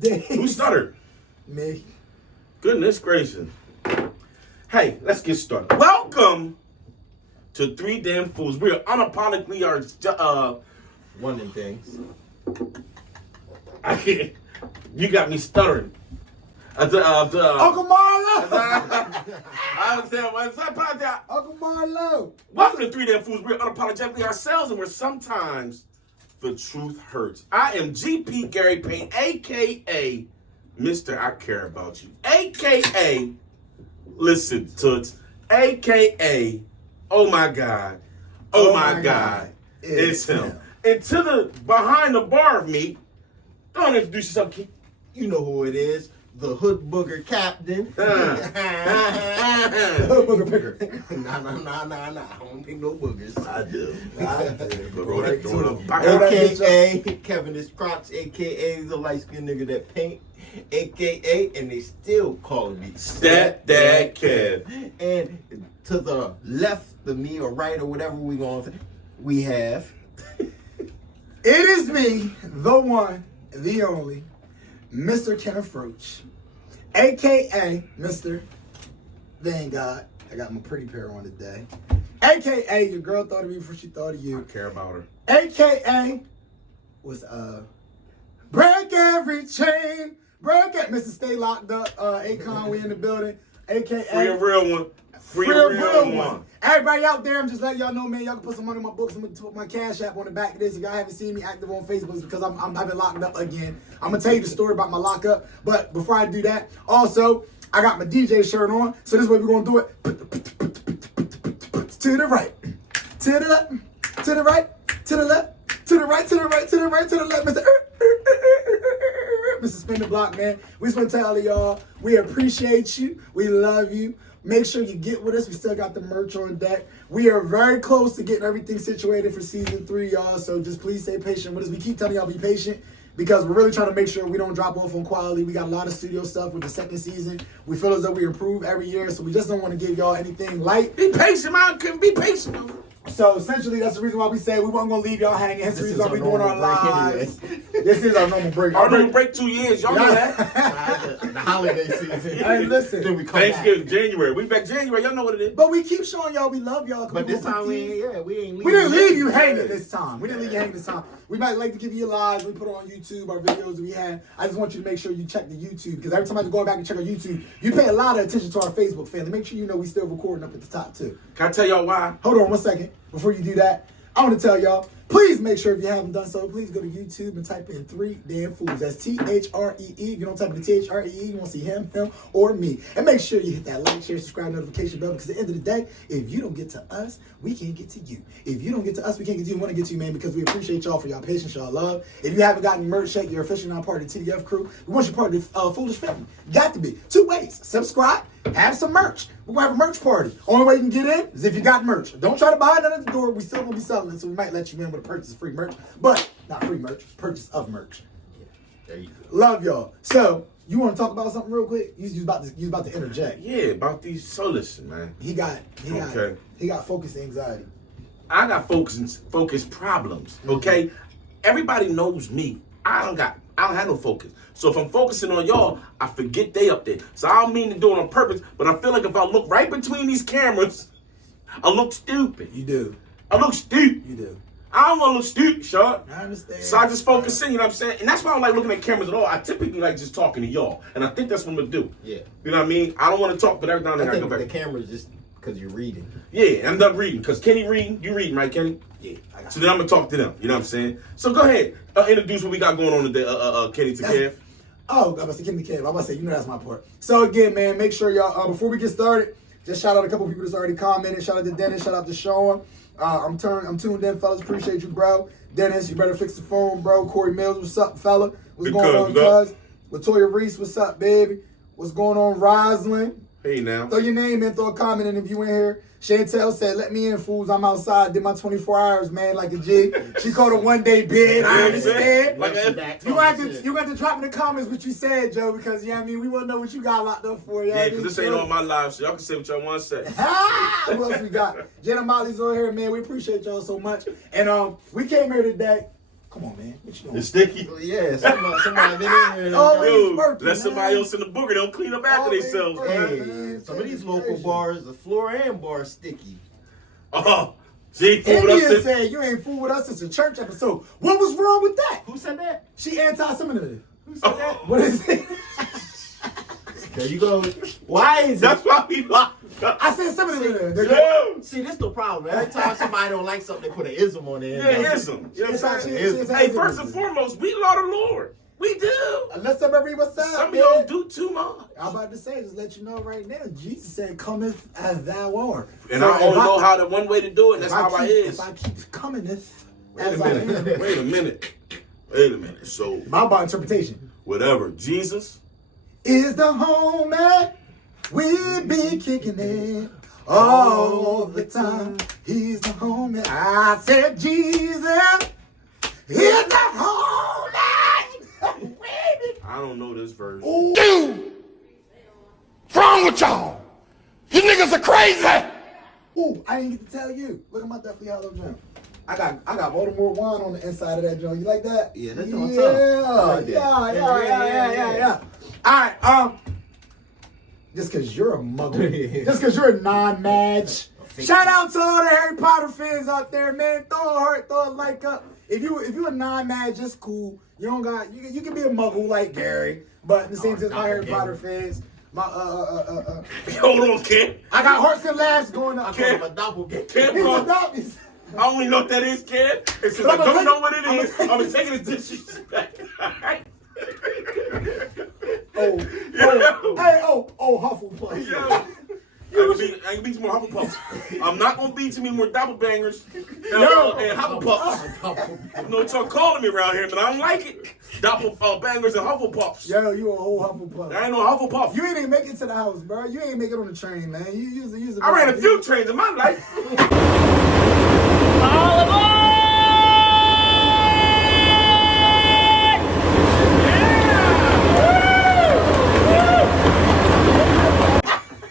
days. Who stuttered? Me. Goodness gracious. Hey, let's get started. Welcome to Three Damn Fools. We are unapologetically One of them things. I can't. You got me stuttering. Uncle Marlo. I understand. Uncle Marlo. Welcome to Three Damn Fools. We're unapologetically ourselves, and where sometimes the truth hurts. I am GP Gary Payne, a.k.a. Mr. I Care About You, a.k.a. Listen Toots, a.k.a. Oh my God, oh my God, it's him. And to the behind the bar of me, go on and introduce yourself, Keith. You know who it is. The Hood Booger Captain. Hood booger picker. Nah. I don't pick no boogers. I do. AKA Kevin is Crocs, AKA the light skinned nigga that paint, AKA, and they still calling me Stepdad Kev. And to the left of me or right or whatever we going to, we have. It is me, the one, the only, Mr. Kenneth Roach, a.k.a. Mr. Thank God I got my pretty pair on today, a.k.a. your girl thought of me before she thought of you, I care about her. a.k.a. was break every chain, break it, Mr. Stay Locked Up, Akon, we in the building, a.k.a. Free a real one. Free a real one. Everybody out there, I'm just letting y'all know, man. Y'all can put some money in my books. I'm gonna put my Cash App on the back of this. If y'all haven't seen me active on Facebook, it's because I've been locked up again. I'm gonna tell you the story about my lockup. But before I do that, also I got my DJ shirt on. So this is what we're gonna do it. To the right, to the left, to the right, to the left, to the right, to the right, to the right, to the left, Mr. Spin the Block, man. We just want to tell all of y'all, we appreciate you. We love you. Make sure you get with us. We still got the merch on deck. We are very close to getting everything situated for season 3, y'all. So just please stay patient with us. We keep telling y'all be patient because we're really trying to make sure we don't drop off on quality. We got a lot of studio stuff with the second season. We feel as though we improve every year. So we just don't want to give y'all anything light. Be patient, man. Be patient, man. So essentially, that's the reason why we say we weren't gonna leave y'all hanging. That's the reason why we doing our lives. Anyway. This is our normal break. Our normal break 2 years. Y'all know that. The holiday season. Hey, listen. Then we come Thanksgiving, back. January. We back January. Y'all know what it is. But we keep showing y'all we love y'all. But this time we ain't We didn't leave you hanging this time. We didn't leave you hanging this time. We might like to give you your lives. We put it on YouTube, our videos that we had. I just want you to make sure you check the YouTube because every time I go back and check our YouTube, you pay a lot of attention to our Facebook family. Make sure you know we still recording up at the top too. Can I tell y'all why? Hold on one second before you do that. I want to tell y'all, please make sure if you haven't done so, please go to YouTube and type in Three Damn Fools. That's Three. If you don't type in Three, you won't see him, or me. And make sure you hit that like, share, subscribe, notification bell because at the end of the day, if you don't get to us, we can't get to you. If you don't get to us, we can't get to you. We want to get to you, man, because we appreciate y'all for y'all patience, y'all love. If you haven't gotten merch yet, you're officially not part of the TDF crew. We want you part of the Foolish family. Got to be. 2 ways. Subscribe, have some merch. We're going to have a merch party. Only way you can get in is if you got merch. Don't try to buy it at the door. We still going to be selling it, so we might let you in with a purchase of free merch. But not free merch, purchase of merch. There you go. Love y'all. So, you want to talk about something real quick? You about to interject. Yeah, about these. So listen, man. He got focus anxiety. I got focus problems. Okay, everybody knows me. I don't have no focus. So if I'm focusing on y'all, I forget they up there. So I don't mean to do it on purpose, but I feel like if I look right between these cameras, I look stupid. You do. I look stupid. You do. I don't want to look stupid, short. I understand. So I just focus in, you know what I'm saying? And that's why I don't like looking at cameras at all. I typically like just talking to y'all. And I think that's what I'm going to do. Yeah. You know what I mean? I don't want to talk, but every now and then I I go think back. the camera's just because you're reading. Yeah, I'm done reading. Because Kenny reading. You reading, right, Kenny? Yeah, I got So then I'm going to talk to them. You know what I'm saying? So go ahead. Introduce what we got going on today, Kenny to Kev. Oh, I'm about to say, give me Kev. I'm about to say, you know that's my part. So again, man, make sure y'all, before we get started, just shout out a couple people that's already commented. Shout out to Dennis. Shout out to Sean. I'm tuned in, fellas. Appreciate you, bro. Dennis, you better fix the phone, bro. Corey Mills, what's up, fella? What's going on, cuz? Latoya Reese, what's up, baby? What's going on, Roslyn? Hey, now. Throw your name in, throw a comment in if you in here. Chantel said, let me in, fools. I'm outside. Did my 24 hours, man, like a G. She called a one-day bid. I understand. You got to drop in the comments what you said, Joe, because, yeah, I mean, we want to know what you got locked up for. Yeah, because this ain't on my live, so y'all can say what y'all want to say. Who else we got? Jenna Molly's on here, man. We appreciate y'all so much. And we came here today Come on, man. What you doing? It's sticky. Yeah, somebody been in there. Always Dude, working, let somebody man. else in the booger. Don't clean up after Always themselves, working. man. Hey, some of these local bars, the floor and bar sticky. Oh, she ain't fooled us. India said you ain't fool with us since the church episode. What was wrong with that? Who said that? She anti-Semitic. Who said that? What is it? There you go. Why is That's it? why we locked up. I said Semitic. Yeah. See, this the problem. Every time somebody don't like something, they put an ism on it. Yeah, ism. You know what I'm saying? Hey, first and foremost, we love the Lord. We do. Let's up every what's up. Some of y'all do too much. I'm about to say, just let you know right now, Jesus said, cometh as thou art. And So I only know how the one way to do it, and that's how I is. If I keep comingeth Wait a as I minute. am. Wait a minute. Wait a minute. So, My about interpretation. whatever. Jesus. Is the home man. We be kicking it all the time. He's the home man. I said Jesus is the home man. I don't know this verse. Dude, what's wrong with y'all? You niggas are crazy. Ooh, I didn't get to tell you. Look at my Deathly Hollow jump. I got Baltimore wine on the inside of that joint. You like that? Yeah, that's on top. I like that. Yeah. All right, just because you're a muggle, just because you're a non-match. Shout out to all the Harry Potter fans out there, man. Throw a heart, throw a like up. If you a non-match, it's cool. You don't got you can be a muggle like Gary, but at the same time, Harry Potter fans. My Hold on, Ken. I got hearts and laughs going up. Ken. A doppelganger. Ken, He's bro. a dog. He's- I only know what that is, Ken. And since I I'ma don't take know it- what it I'ma is, take I'm it. taking it disrespect. Hufflepuff. I ain't beat you more Hufflepuffs. I'm not gonna beat you any more doppelbangers and Hufflepuffs. You know what y'all calling me around here, but I don't like it. Doppelbangers and Hufflepuffs. Yo, you a whole Hufflepuff. I ain't no Hufflepuff. You ain't even make it to the house, bro. You ain't make it on the train, man. You use I ran a few trains in my life. All aboard!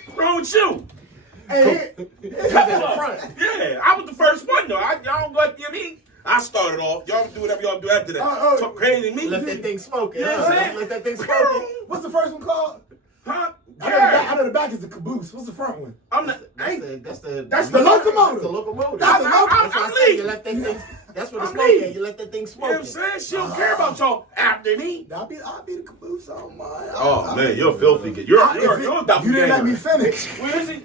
What's wrong with you? Hey, Yeah, I was the first one though. Y'all don't got to me. I started off. Y'all do whatever y'all do after that. Talk crazy to me. Let that thing smoke. You know what I'm saying? Let that thing smoke. what's the first one called? Huh? I know the back is the caboose. What's the front one? I'm not. That's the the locomotive. The locomotive. That's the locomotive. That's what I say. You let that thing. That's what the I'm smoke leaving. at. You let that thing You smoke. know what I'm saying? She don't care about y'all after me. I'll be the caboose on mine. Oh man, you're a filthy kid. You're a You didn't let me finish. Where is he?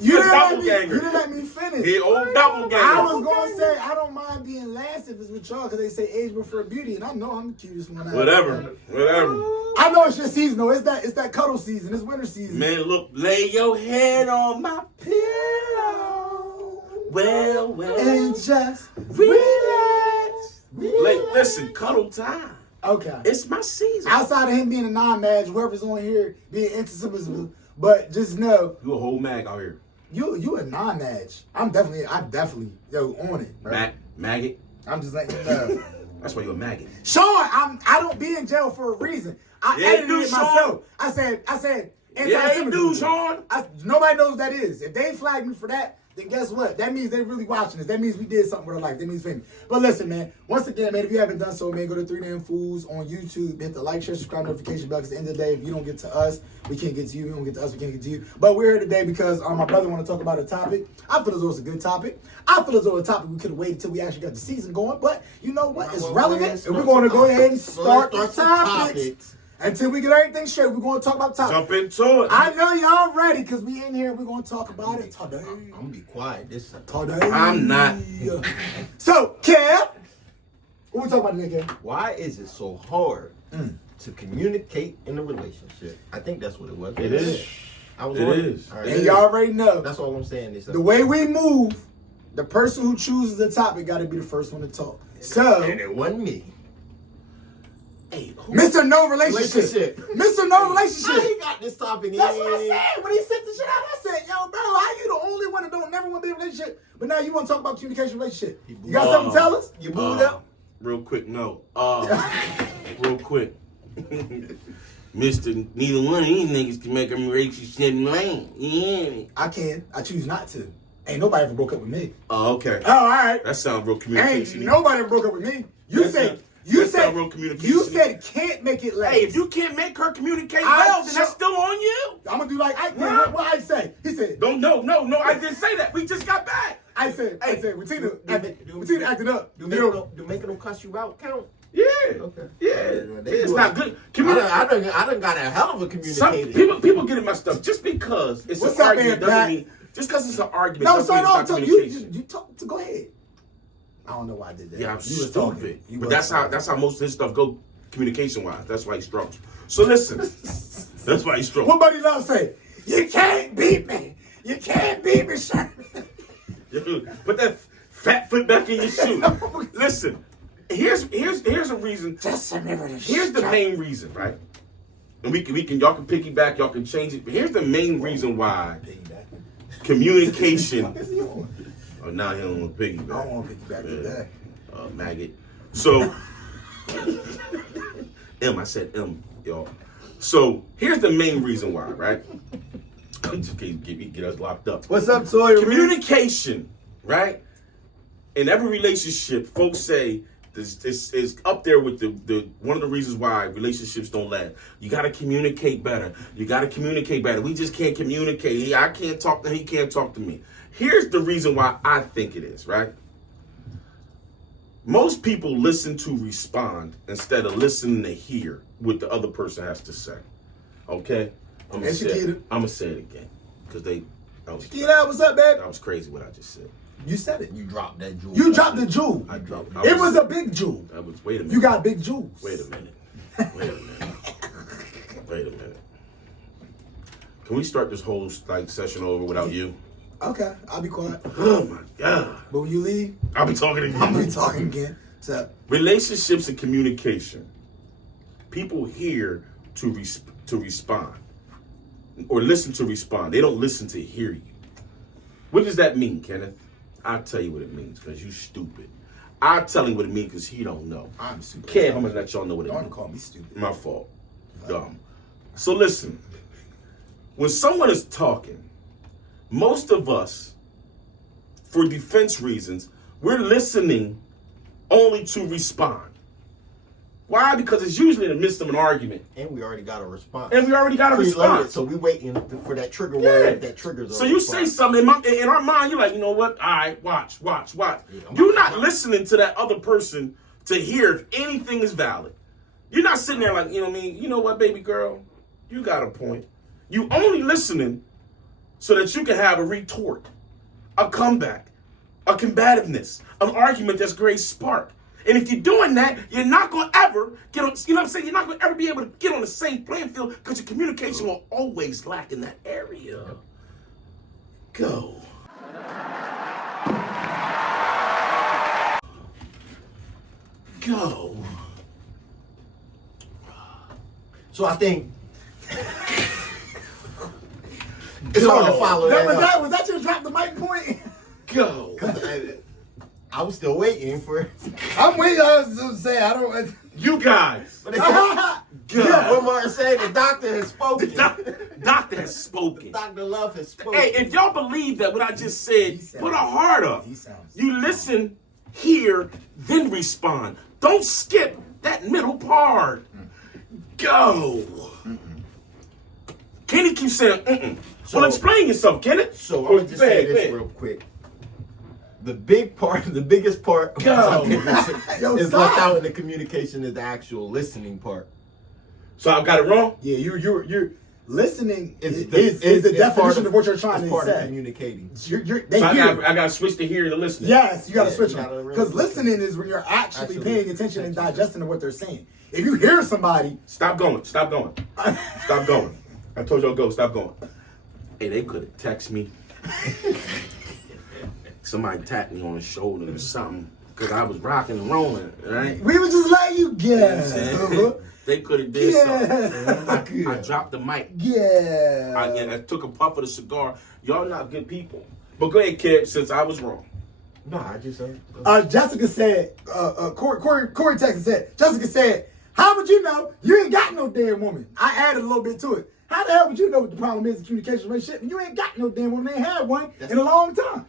You didn't doppelganger. let me finish. He old doppelganger. I was gonna say I don't mind being last if it's with y'all because they say age before beauty, and I know I'm the cutest one. Whatever. I know it's just seasonal. It's that cuddle season. It's winter season. Man, look, lay your head on my Pillow. well. And just relax. Listen, cuddle time. Okay. It's my season. Outside of him being a non-match, whoever's on here being intimate, but just know You a whole mag out here. you a non-match. I'm definitely on it, bro. Maggot. I'm just letting you know. That's why you're a maggot. Sean, I don't be in jail for a reason. I Yeah, edited you do, it Sean. myself. I said Yeah, you anti-Semitism. do, Sean. Nobody knows what that is. If they flag me for that, then guess what? That means they really watching us. That means we did something with our life. That means famous. But listen, man. Once again, man, if you haven't done so, man, go to 3 Damn Fools on YouTube. Hit the like, share, subscribe, notification bell. Because at the end of the day, if you don't get to us, we can't get to you. You don't get to us, we can't get to you. But we're here today because my brother want to talk about a topic. I feel as though it's a good topic. I feel as though a topic we could have waited till we actually got the season going. But you know what? It's relevant. And we're going to go ahead and start the topics. Until we get everything straight, we're going to talk about the topic. Jump into it. I know y'all ready because we in here. We're going to talk about it today. I'm gonna be quiet this time. Today. I'm not. So, Kev, what we talking about today, Kev? Why is it so hard to communicate in a relationship? I think that's what it was. It is. I was It on is. All right. And y'all already know, That's all I'm saying. This the way we move, the person who chooses the topic got to be the first one to talk. So, and it wasn't me. Hey, who? Mr. No Relationship. Mr. No How Relationship. he got this topic in? That's what I said when he sent the shit out. I said, yo, bro, how you the only one that don't never want to be in a relationship, but now you want to talk about communication relationship? You got something to tell us? You moved up? Real quick, no. Real quick. Mr. Neither one of these niggas can make a relationship lane. You hear me? I can. I choose not to. Ain't nobody ever broke up with me. Oh, okay. Oh, all right. That sounds real Ain't communication. nobody ever broke up with me. That sound real communication. You said can't make it last. Hey, if you can't make her communicate I well, then that's sure- still on you. I'm gonna do like Ike did. Huh? What Ike say? He said, No, I didn't say that. We just got back. I said, when Tina acted up. Do making them cuss you out count? Yeah. Okay. Yeah. It's not good. I done got a hell of a communicator. People get in my stuff just because it's What's an up, argument man, doesn't Pat? mean just because it's an argument. No, doesn't so mean no, it's not you communication. talk to go ahead. I don't know why I did that. Yeah, I'm You was talking. stupid. You But was that's how most of his stuff go communication wise. That's why he struggles. So listen, that's why he struggles. What Buddy Love say? You can't beat me. You can't beat me, Sherman. Put that fat foot back in your shoe. Listen, here's a reason. Just remember this. Here's the main reason, right? And we can y'all can piggyback, y'all can change it. But here's the main reason why communication. Oh, now he don't want to piggyback. I don't want to piggyback with that. Maggot. So I said M, y'all. So here's the main reason why, right? Just get us locked up. What's up, Toy? Communication, right? In every relationship, folks say this is up there with the one of the reasons why relationships don't last. You got to communicate better. You got to communicate better. We just can't communicate. I can't talk to him. He can't talk to me. Here's the reason why I think it is, right? Most people listen to respond instead of listening to hear what the other person has to say. Okay? I'm gonna say it again. Because What's up, babe? that was crazy what I just said. You said it. You dropped that jewel. You dropped the jewel. I dropped It was a big jewel. Wait a minute. You got big jewels. Wait a minute. Can we start this whole session over without you? Okay, I'll be quiet. Oh my God. But when you leave, I'll be talking again. I'm gonna be talking again. So, Relationships and communication. People hear to respond or listen to respond. They don't listen to hear you. What does that mean, Kenneth? I'll tell you what it means because you stupid. I'll tell him what it means because he don't know. I'm stupid. Kev, I'm gonna let y'all know what it Don't means. call me stupid. My fault. Dumb. So listen, when someone is talking, most of us, for defense reasons, we're listening only to respond. Why? Because it's usually in the midst of an argument. And we already got a response. Response. So we waiting for that trigger word that triggers. So you say something in our mind, you're like, you know what? All right, watch. Yeah, You're not listening to that other person to hear if anything is valid. You're not sitting there like, you know what I mean? You know what, baby girl? You got a point. You only listening so that you can have a retort, a comeback, a combativeness, an argument that's great spark. And if you're doing that, you're not going to ever get on, you know what I'm saying? You're not going to ever be able to get on the same playing field because your communication will always lack in that area. Go. Go. So I think it's hard to follow that. Was that your drop the mic point? Go. I was still waiting for. I'm waiting. I was going to say, I don't. You guys. But God. Yeah. What Martin said, the doctor has spoken. Doctor has spoken. Dr. Love has spoken. Hey, if y'all believe that what I just said, put a heart up. He sounds- You listen, hear, then respond. Don't skip that middle part. Go. Kenny keeps saying, well, explain yourself, Kenneth. So I'm gonna just say this real quick. The biggest part of Go. Yo, is stop. left out in the communication is the actual listening part. So I got it wrong? Yeah, you're listening is It's the part definition of what you're trying it's to part of say. communicating. They So I hear. got to switch to hearing and listening. Yes, you got to Yeah, switch you them. gotta really Because switch listening is when you're actually Actually paying attention and attention. digesting to what they're saying. If you hear somebody, Stop going. Stop going. I told y'all go. Stop going. Hey, they could have texted me. Somebody tapped me on the shoulder or something because I was rocking and rolling, right? we would just let you guess. They could have did something. Yeah. I dropped the mic. Yeah. I took a puff of the cigar. Y'all not good people. But go ahead, kid, since I was wrong. No, I just said. Jessica said, Corey texted said, Jessica said, how would you know you ain't got no damn woman? I added a little bit to it. How the hell would you know what the problem is in communication relationship? And you ain't got no damn woman. They ain't had one in a long time.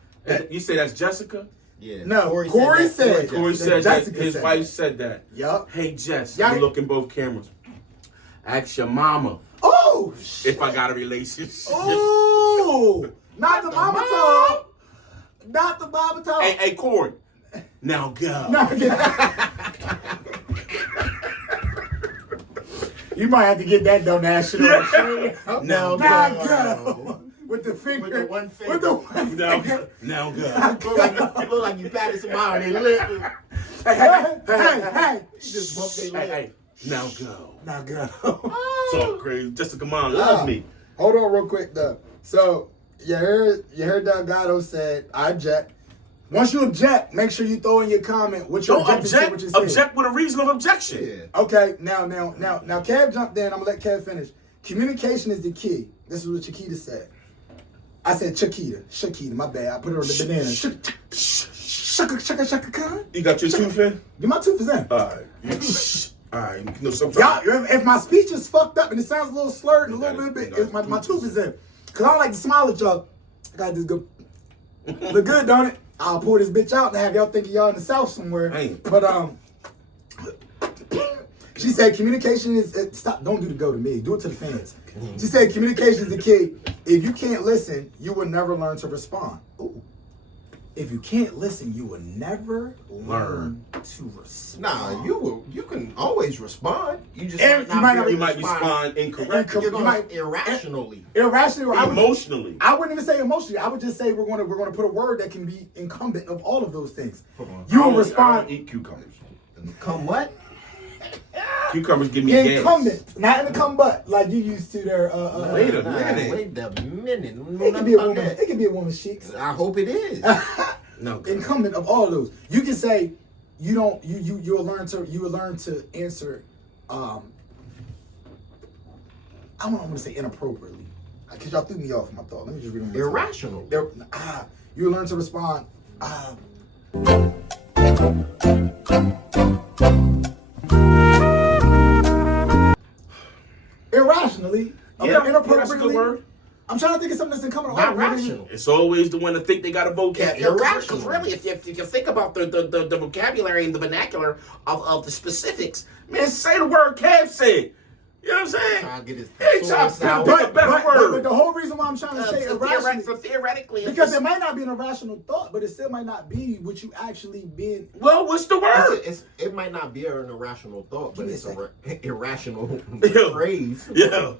You say that's Jessica? Yeah. No, Corey said. Corey said Jessica that his said wife that. said that. Yup. Hey Jess, Yeah. you look in both cameras. Ask your mama Oh, shit. if I got a relationship. Oh, not the mama talk. Not the mama talk. Hey, Corey. Now go. No, you might have to get that donation. Now Now go. go. With the finger. With the one finger. With the one Now, finger. now go. Look like you patted somebody on their lip. Hey. Just bump their lip. Hey, now go. Now go. Talk crazy. Jessica Mom loves me. Hold on real quick though. So you heard Delgado said, I object. Once you object, make sure you throw in your comment what you're Don't objecting to what object. you're saying. Object with a reason of objection. Yeah. Okay, now Kev jumped in. I'm gonna let Kev finish. Communication is the key. This is what Chiquita said. I said Shakita, my bad. I put her on the banana. Shaka, con. You got your tooth in? Get my tooth is in. Alright. Alright. You know, sometimes. Y'all, if my speech is fucked up and it sounds a little slurred and a little bit, my tooth is in. Cause I don't like to smile at y'all. I got this good. Look good, don't it? I'll pull this bitch out and have y'all thinking y'all in the South somewhere. Ain't. But she said communication is stop. Don't do the go to me. Do it to the fans. She said communication is the key. If you can't listen, you will never learn to respond. Ooh. If you can't listen, you will never learn to respond. Nah, you can always respond. You just And You might respond incorrectly. You're you going might- irrationally. Irrationally, Emotionally. I wouldn't even say emotionally. I would just say we're gonna put a word that can be incumbent of all of those things. Hold on. You I will don't respond eat cucumbers. Come what? Cucumbers give me gas. incumbent, not in the come but like you used to there. Wait a minute. Wait a minute. It can be a woman. It can be a woman's cheeks. I hope it is. No. Incumbent of all of those. You can say you'll learn to answer. I don't want to say inappropriately because y'all threw me off my thought. Let me just read them. Irrational. You learn to respond. Yeah, Irrationally, that's a good inappropriately. word. I'm trying to think of something that's incumbent. Not rational. It's always the one that think they got a vocab. Yeah, irrational. Because really, if you think about the vocabulary and the vernacular of the specifics, Man, say the word Kev said. You know what I'm saying? Trying to get his Hey, trying thesaurus to out. pick a better word. But the whole reason why I'm trying to say irrationally, so theoretically, if because this- it might not be an irrational thought, but it still might not be what you actually been. Well, what's the word? It might not be an irrational thought, but Give me it's a an irrational Yeah. phrase. Yeah.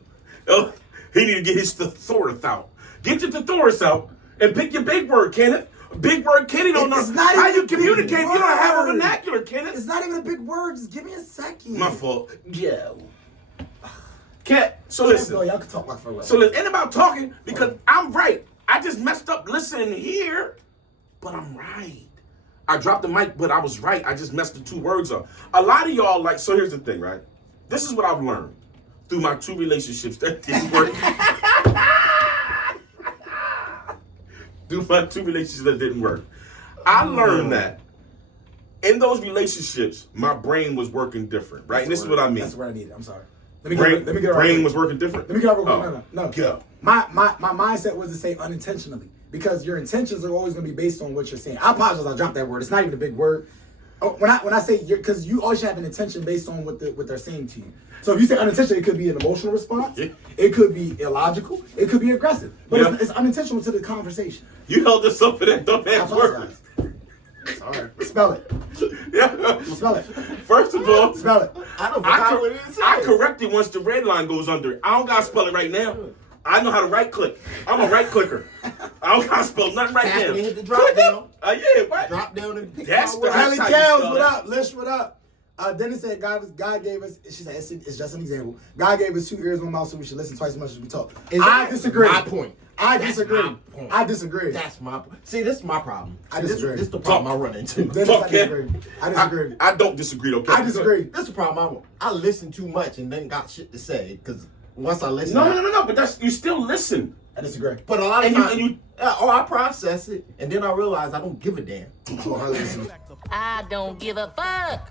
Oh, he need to get his thesaurus out. Get your thesaurus out and pick your big word, Kenneth. Big word, Kenny don't know It's not how even you a big communicate. You don't have a word. vernacular, Kenneth. It's not even a big word. Just give me a second. My fault. Joe. Cat. So Let's go. listen. Y'all can talk like for a while. So listen, ain't about talking because I'm right. I just messed up listening here, but I'm right. I dropped the mic, but I was right. I just messed the two words up. A lot of y'all like. So here's the thing, right? This is what I've learned through my two relationships that didn't work. Through my two relationships that didn't work, I learned that in those relationships, my brain was working different, right? And this is what I mean. That's what I needed. I'm sorry. Let me Brain, get it brain right. was working different. Let me get it right. Oh. No. Go. My mindset was to say unintentionally because your intentions are always going to be based on what you're saying. I apologize. I dropped that word. It's not even a big word. Oh, when I say because you always have an intention based on what they're saying to you. So if you say unintentional, it could be an emotional response. Yeah. It could be illogical. It could be aggressive. But Yeah. it's unintentional to the conversation. You held us up for that dumb I ass word. apologize. Sorry. Spell it. Yeah. Spell it. First of all, Spell it. I don't I, forgot what it said. I correct it once the red line goes under it. I don't gotta spell it right now. I know how to right click. I'm a right clicker. I don't gotta spell nothing right Tap now. and hit the drop down. Yeah, what? Drop down and pick That's my the- word. Kelly how you Kells, spell what it. up? Lish, what up? Dennis said God gave us, she said, it's just an example. God gave us 2 ears, 1 mouth, so we should listen twice as much as we talk. I Exactly. disagree. My point. I That's disagree. my point. I disagree. That's my point. See, this is my problem. I This- disagree. This is the problem I run into. Dennis, Talk, I Ken. disagree. I disagree. I don't disagree, okay? I disagree. This is the problem I listen too much and then got shit to say because once I listen, No, but that's you still listen. I disagree. But a lot of And you- times, and you- I process it and then I realize I don't give a damn. I don't give a fuck.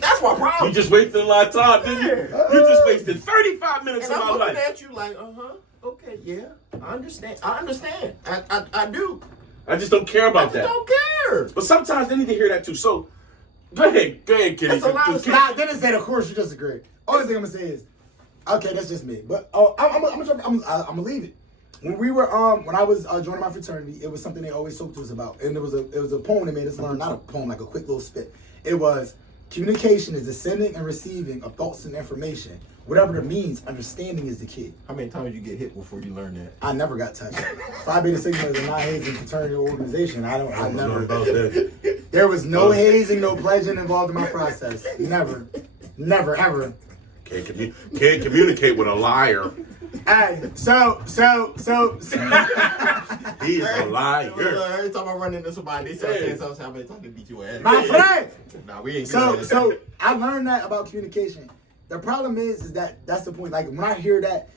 That's my problem. You just wasted a lot of time, didn't you? You just wasted 35 minutes and of I'm my looking life. at you like, okay, yeah. I understand. I do. I just don't care about I that. don't care. But sometimes they need to hear that too. So go ahead, Kitty. That's a lot of Nah, Dennis said, of course you disagree. Only thing I'm gonna say is, okay, that's just me. But I'm gonna leave it. When we were when I was joining my fraternity, it was something they always talked to us about, and it was a poem they made us learn. Not a poem, like a quick little spit. It was communication is the sending and receiving of thoughts and information. Whatever it means, understanding is the key. How many times you get hit before you learn that? I never got touched. Phi Beta Sigma is a non-hazing fraternity organization. I never. about that. There was no hazing, no pledging involved in my process. Never, ever. Can't communicate with a liar. Hey, so. He's a liar. Every time I run into somebody, they start saying something. How many times they beat you ass? My friend. Nah, we ain't So good at that. I learned that about communication. The problem is that that's the point. Like when I hear that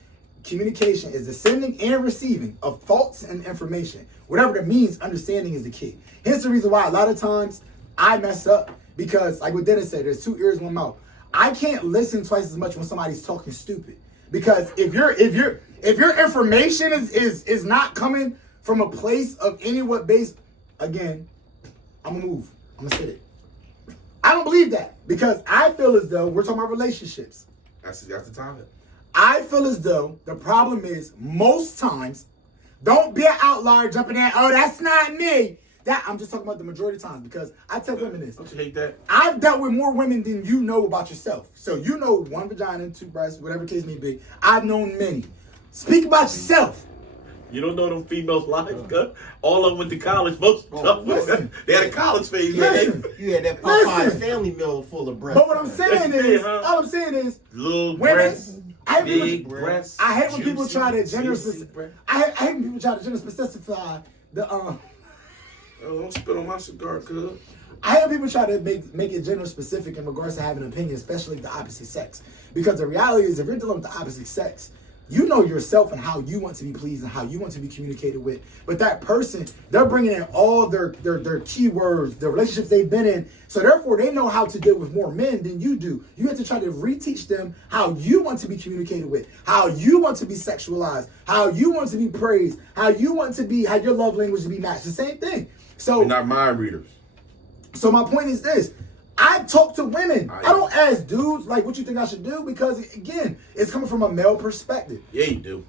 communication is the sending and receiving of thoughts and information, whatever that means, understanding is the key. Here's the reason why a lot of times I mess up because, like what Dennis said, there's 2 ears, 1 mouth. I can't listen twice as much when somebody's talking stupid because if your information is not coming from a place of anyone based, again, I'm gonna move. I'm gonna sit it. I don't believe that because I feel as though we're talking about relationships. That's the topic. I feel as though the problem is most times, don't be an outlier jumping in. Oh, that's not me. That I'm just talking about the majority of times because I tell women this. Don't you hate that? I've dealt with more women than you know about yourself. So you know 1 vagina, 2 breasts, whatever the case may be. I've known many. Speak about yourself. You don't know them females live, cuz? All of them went to college. Most of them, listen. they had a college phase. Listen. You had that Popeye Listen. family meal full of breath. But what I'm saying That's is, it, huh? all I'm saying is, Little women, breasts, I hate big when- breasts. I hate when people juicy, try to juicy generously. breasts. I hate when people try to generously specify the Oh, don't spit on my cigar, cuz. I hate when people try to make it gender specific in regards to having an opinion, especially the opposite sex. Because the reality is, if you're dealing with the opposite sex, you know yourself and how you want to be pleased and how you want to be communicated with. But that person, they're bringing in all their keywords, the relationships they've been in. So therefore, they know how to deal with more men than you do. You have to try to reteach them how you want to be communicated with, how you want to be sexualized, how you want to be praised, how you want to be, how your love language to be matched. The same thing. So We're not mind readers. So my point is this. I talk to women. I don't ask dudes like what you think I should do because again, it's coming from a male perspective. Yeah, you do.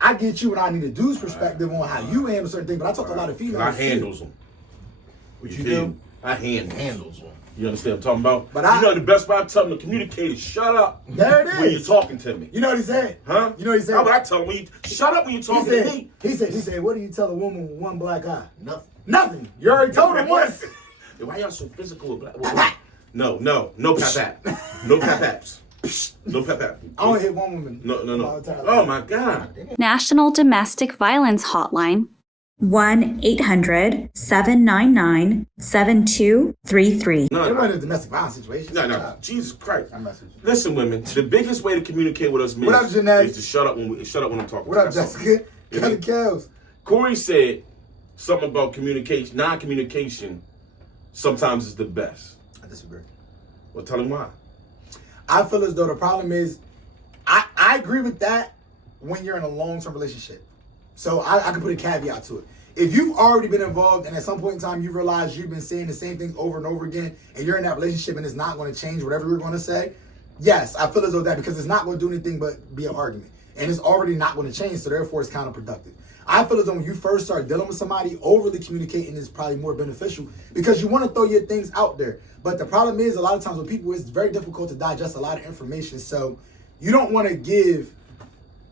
I get you when I need a dude's perspective on how you handle certain things, but I talk to a lot of females. I handles them. What You you feel? do? I handles. Handles one. You understand what I'm talking about? But you know the best way I tell them to communicate is shut up There it when you're is. talking to me. You know what he said? Huh? You know what he said? How would I tell them? Shut up when you're He talking to me. said, what do you tell a woman with 1 black eye? Nothing. Nothing. You already told her once. Why y'all so physical? No pap-pap. No pap-paps. No pap-pap. I only hit 1 woman. No. All the time. Oh my God. National Domestic Violence Hotline. 1-800-799-7233. No, It wasn't a domestic violence situation. no. Jesus Christ. I'm messing with you. Listen, women. The biggest way to communicate with us men What up, Jeanette? is to shut up when I'm talking. What up, That's all. Jessica? Yeah. Kelly Kells. Corey said something about communication. Non-communication sometimes is the best. I disagree. Well, tell him why. I feel as though the problem is, I agree with that when you're in a long-term relationship. So I can put a caveat to it. If you've already been involved and at some point in time you realize you've been saying the same thing over and over again and you're in that relationship and it's not going to change whatever you're going to say, yes, I feel as though that because it's not going to do anything but be an argument. And it's already not going to change, so therefore it's counterproductive. I feel as though when you first start dealing with somebody, overly communicating is probably more beneficial because you want to throw your things out there. But the problem is a lot of times with people, it's very difficult to digest a lot of information. So you don't want to give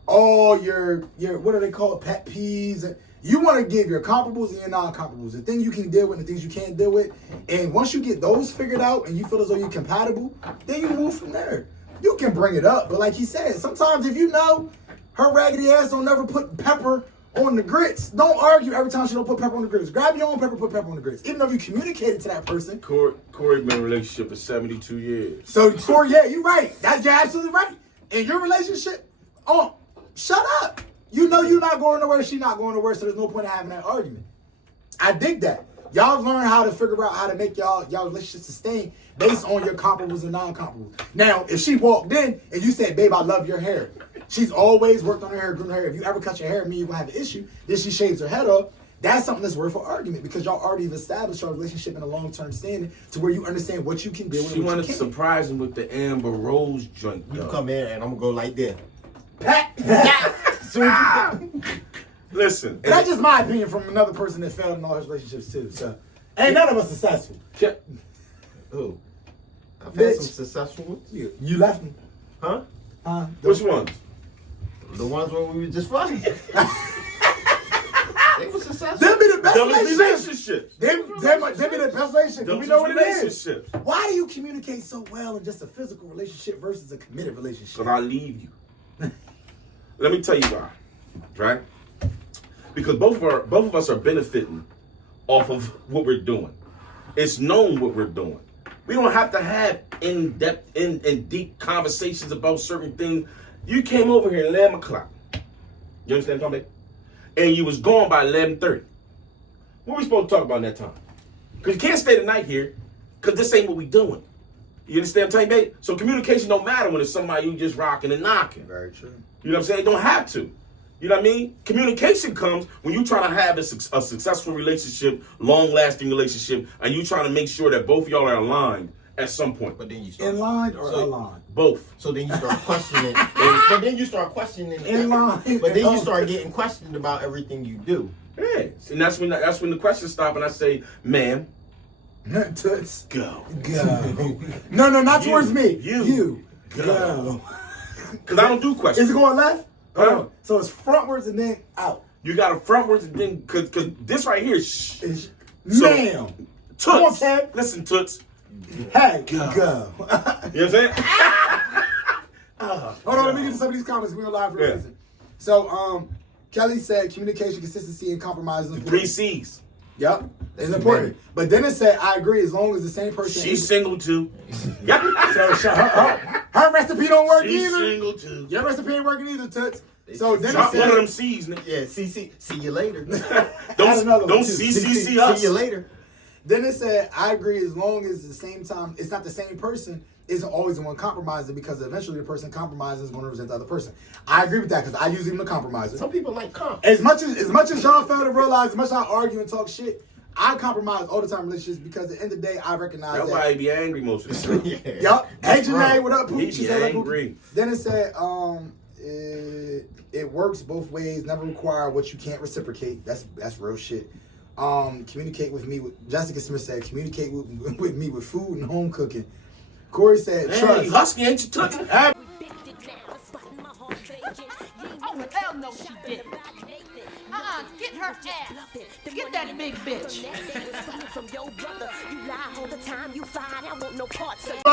all your what do they call it, pet peeves. You want to give your comparables and your non-comparables, the thing you can deal with and the things you can't deal with. And once you get those figured out and you feel as though you're compatible, then you move from there. You can bring it up, but like he said, sometimes if you know her raggedy ass don't never put pepper on the grits, don't argue every time she don't put pepper on the grits. Grab your own pepper, put pepper on the grits. Even though you communicated to that person. Corey been in a relationship for 72 years. So, Corey, yeah, you're right. You're absolutely right. In your relationship, shut up. You know you're not going nowhere, she's not going nowhere, so there's no point in having that argument. I dig that. Y'all learn how to figure out how to make y'all relationship sustain based on your comparables and non-comparables. Now, if she walked in and you said, babe, I love your hair. She's always worked on her hair, groomed her hair. If you ever cut your hair, me, you're going to have an issue. Then she shaves her head off. That's something that's worth for argument because y'all already have established your relationship in a long-term standing to where you understand what you can do and She what wanted you to can't. surprise him with the Amber Rose joint. You though. come in and I'm gonna go like this. Soon as you- Listen. But that's just my opinion from another person that failed in all his relationships too. So, ain't none of us successful. Who? I've had Bitch. some successful ones. You left me. Huh? Which ones? The ones where we were just funny. They were successful. Them be the best Those relationships. relationships. Them be the best relationships. Those We know what it is. relationships. Why do you communicate so well in just a physical relationship versus a committed relationship? Because I leave you. Let me tell you why. Right? Because both of us are benefiting off of what we're doing. It's known what we're doing. We don't have to have in-depth, in deep conversations about certain things. You came over here at 11 o'clock. You understand what I'm talking about? And you was gone by 11:30. What we supposed to talk about in that time? Because you can't stay the night here because this ain't what we doing. You understand what I'm talking about? So communication don't matter when it's somebody you just rocking and knocking. Very true. You know what I'm saying? It don't have to. You know what I mean? Communication comes when you try to have a successful relationship, long-lasting relationship, and you trying to make sure that both of y'all are aligned at some point. But then you start In line or aligned? Both. So then you start questioning. But then you start questioning. In line. But then you start getting questioned about everything you do. Yeah. And that's when the questions stop and I say, ma'am, Toots. go. Go. No, not You. towards me. You. Go. Because I don't do Is questions. it going left? Huh? So it's frontwards and then out. You got to frontwards and then, because this right here, shh. It's, So- ma'am. Come on, Toots. Kev. Listen, Toots. Hey, go. You know what I'm saying? Hold on, let me get to some of these comments. We're live for a Yeah. reason. So, Kelly said communication, consistency, and compromise is important. 3 C's. Yep, it's important. But then it said, I agree, as long as the same person. She's single too. So, her recipe don't work She's either. single too. Your recipe ain't working either, Toots. So then it Drop one of them said, C's, nigga. Yeah, see you later. Add another one, Don't too. CCC us. See you later. then it said, I agree, as long as the same time, it's not the same person, isn't always the one compromising because eventually the person compromising is going to represent the other person. I agree with that because I use him the compromiser. Some people like comp. As much as y'all fail to realize, as much as I argue and talk shit, I compromise all the time in relationships because at the end of the day, I recognize That's that. why he be angry most of the time. Yeah. Yup. Hey, Janae, right. what up, Pooh? He She be said, like, angry. then it said, it works both ways. Never require what you can't reciprocate. That's real shit. Communicate with me. Jessica Smith said, communicate with me with food and home cooking. Corey said, Hey, trust. you husky, ain't you took it? Oh, hell no, she didn't. Get her ass. Get that big bitch.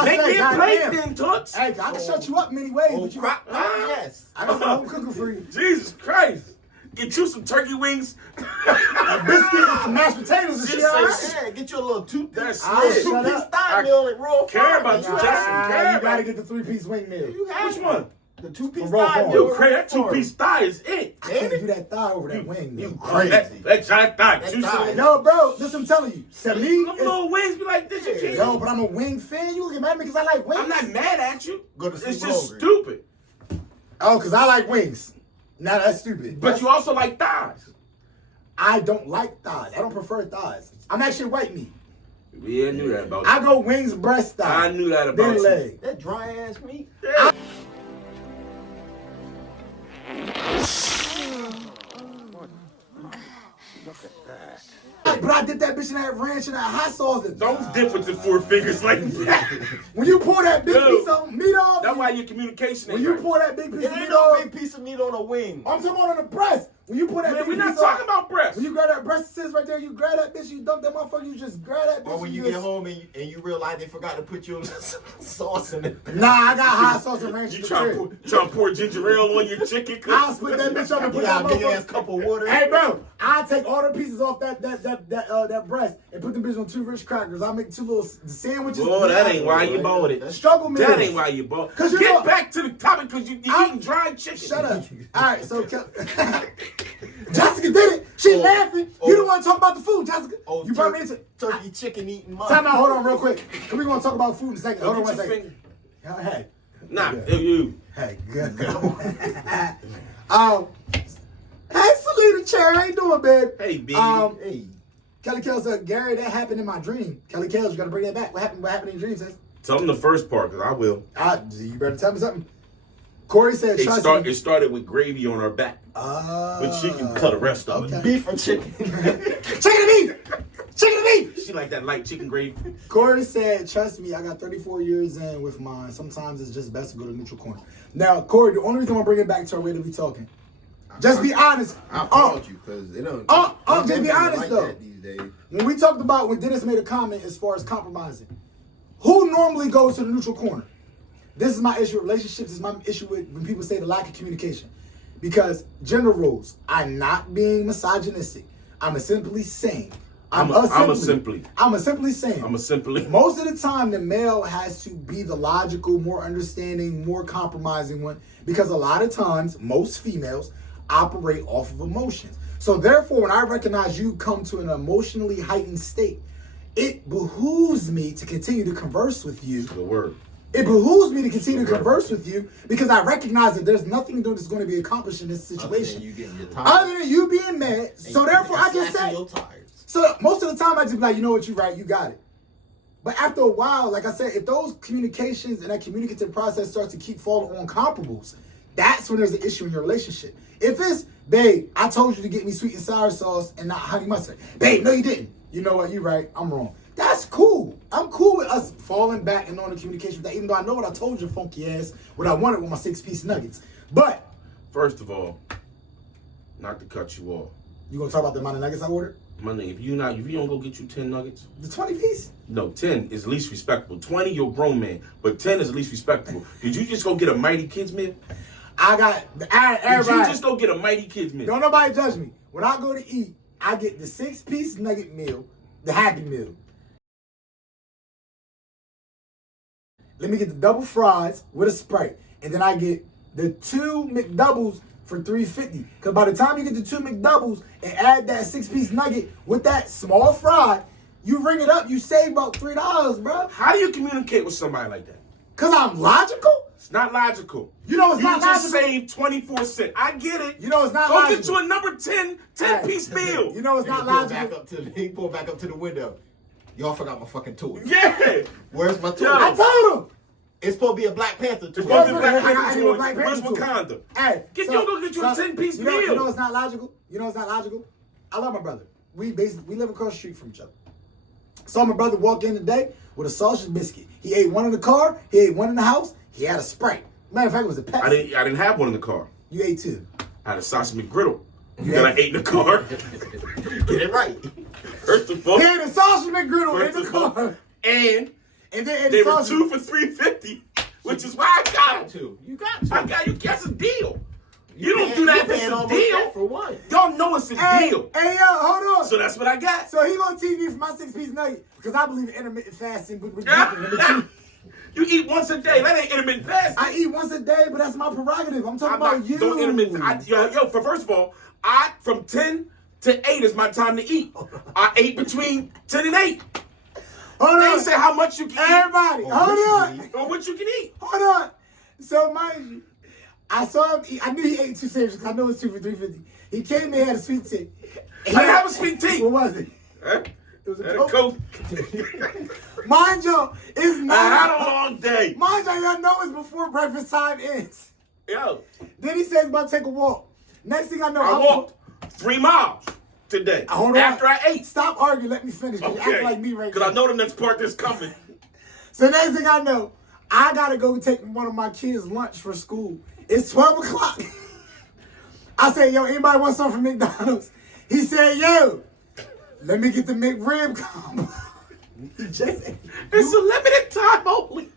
Make me a God plate damn. then, Toots. Hey, I can shut you up many ways, but you, Yes. I got some home cooking for you. Jesus Christ. Get you some turkey wings. A biscuit and some mashed potatoes and She shit. All right? say, Yeah, get you a little toothpick. That's I'll it. shut Two-piece up. thigh I meal at Royal care Farm. about you, Justin. Care You about gotta you. get the 3-piece wing meal. You have Which one? the two-piece Royal thigh Farm. meal. You at crazy. Royal That Farm. two-piece thigh is it. I can't do that thigh over that wing. You though. crazy. That giant thigh. That Two thigh. cents. Yo, bro, this I'm telling you. To me, Them it's- little wings be like this. You can't. yo, but I'm a wing fan. You get mad at me because I like wings? I'm not mad at you. Go to sleep It's just hungry. stupid. Oh, because I like wings. Now that's stupid. But you also like thighs. I don't like thighs. I don't prefer thighs. I'm actually white meat. Yeah, I knew that about you. I go wings, breast, thigh. I knew that about then you. leg. That dry ass meat. Yeah. But I did that bitch in that ranch and that hot sauce. And Don't dip with the 4 fingers like that. when you pour that big Dude, piece of meat off, That's why your communication when ain't you right. pour that big piece It of ain't meat no off, big piece of meat on a wing. I'm talking about on the breast. When you pour that Man, big we're not piece talking off, about breasts. when you grab that breast scissors right there, you grab that bitch, you dump that motherfucker, you just grab that bitch. Or when you just- get home and you realize they forgot to put your sauce in it. Nah, I got hot sauce and ranch. You in the trying crib. to pour ginger ale on your chicken? I'll split that bitch up and You put got that a big ass motherfucker. cup of water. Hey, bro, I'll take all the pieces off that breast and put them bitches on 2 rich crackers. I'll make 2 little sandwiches. Boy, that ain't why you bought it. Struggle meals. That ain't why you bought it. 'Cause you Get know- back to the topic because you eating dried chicken. Shut up. All right, so Jessica Jessica did it. She Oh, laughing. oh. You don't want to talk about the food, Jessica. Oh, you brought me into turkey chicken eating mom. Time out. Hold on, real quick. We're gonna talk about food in a second. Hold on Get one your second. finger. Hey, Nah, Good. you. hey, good. Hey, Selena Cherry, how you doing, babe? Hey, B. Hey, Kelly Kell said, Gary, that happened in my dream. Kelly Kell, you gotta bring that back. What happened in your dreams, sis? Tell them the first part, because I will. You better tell me something. Corey said, trust me. It started with gravy on her back. But she can cut the rest of it. beef or chicken? Chicken and beef! Chicken and beef! She like that light chicken gravy. Corey said, trust me, I got 34 years in with mine. Sometimes it's just best to go to neutral corner. Now, Corey, the only reason I'm bringing it back to our way to be talking. Just be honest. I applaud you because they don't. Just be honest, like though. that these days. When we talked about, when Dennis made a comment as far as compromising, who normally goes to the neutral corner? This is my issue with relationships. This is my issue with when people say the lack of communication. Because gender roles, I'm not being misogynistic. I'm simply saying. I'm simply saying. Most of the time, the male has to be the logical, more understanding, more compromising one. Because a lot of times, most females operate off of emotions. So therefore, when I recognize you come to an emotionally heightened state, it behooves me to continue to converse with you. The word. It behooves me to continue to converse with you because I recognize that there's nothing that's going to be accomplished in this situation. You getting your tires. Other than you being mad. So therefore, I just say. So most of the time, I just be like, you know what, you're right, you got it. But after a while, like I said, if those communications and that communicative process starts to keep falling on comparables, that's when there's an issue in your relationship. If it's, babe, I told you to get me sweet and sour sauce and not honey mustard. Babe, no, you didn't. You know what? You're right. I'm wrong. That's cool. I'm cool with us falling back and on the communication with that, even though I know what I told your funky ass, what I wanted with my 6-piece nuggets. But First of all, not to cut you off. you gonna talk about the amount of nuggets I ordered? My nigga, if you don't go get you 10 nuggets, The 20-piece? no, 10 is least respectable. 20, you're a grown man, but 10 is least respectable. Did you just go get a Mighty Kids meal? I got everybody. Did you just go get a Mighty Kids meal? Don't nobody judge me. When I go to eat, I get the 6-piece nugget meal, the Happy Meal. Let me get the double fries with a Sprite. And then I get the 2 McDoubles for $3.50. Because by the time you get the 2 McDoubles and add that 6-piece nugget with that small fry, you ring it up, you save about $3, bro. How do you communicate with somebody like that? Because I'm logical? It's not logical. You know it's you not just logical. saved 24 cents. I get it. You know it's not Go logical. get you a number 10-piece meal. You know it's not logical. He pulled back up to the window. Y'all forgot my fucking toy. Yeah. Where's my toy? Yo. I told him. It's supposed to be a Black Panther toy. It's supposed to be Black I Panther need a toy. Black Where's Panther toy. Wakanda? Hey, Go get you a 10-piece meal. You know it's not logical? You know it's not logical? I love my brother. We live across the street from each other. Saw my brother walk in today with a sausage biscuit. He ate one in the car. He ate one in the house. He had a Sprite. Matter of fact, it was a Pepsi. I didn't have one in the car. You ate 2. I had a sausage McGriddle that I ate in the car. Get it right. First of all, He ate a sausage McGriddle in first the of all, car. and And then ate they the were sausage. 2 for $3.50, which is why I got them. You got to. I got you. That's a deal. You don't do that if it's a deal. For what? Y'all know it's a Hey, deal. hey, yo, hold on. So that's what I got. So he gonna tease me for my 6-piece nugget because I believe in intermittent fasting. But You eat once a day. That ain't intermittent fasting. I eat once a day, but that's my prerogative. I'm talking about you. Don't intermittent. First of all, from 10 to 8 is my time to eat. I ate between 10 and 8. Hold They on. say how much you can Everybody, eat. hold on. Or what you can eat. Hold on. So mind you, I saw him eat. I knew he ate 2 sandwiches. I know it's 2 for $3.50. He came in, had a sweet tea. I didn't have a sweet tea. What was it? Huh? It was a And a Coke. Coke. Mind you, it's I had not. a long day. Mind you, y'all know it's before breakfast time ends. Yo, Then he says, "About to take a walk." Next thing I know, I walked 3 miles today. Hold on. After I ate. Stop arguing. Let me finish. 'Cause you Okay. act like me right Because now. I know the next part that's coming. So next thing I know, I gotta go take one of my kids' lunch for school. It's 12 o'clock. I said, yo, anybody want something from McDonald's? He said, yo, let me get the McRib combo. He just ate. It's a limited time only.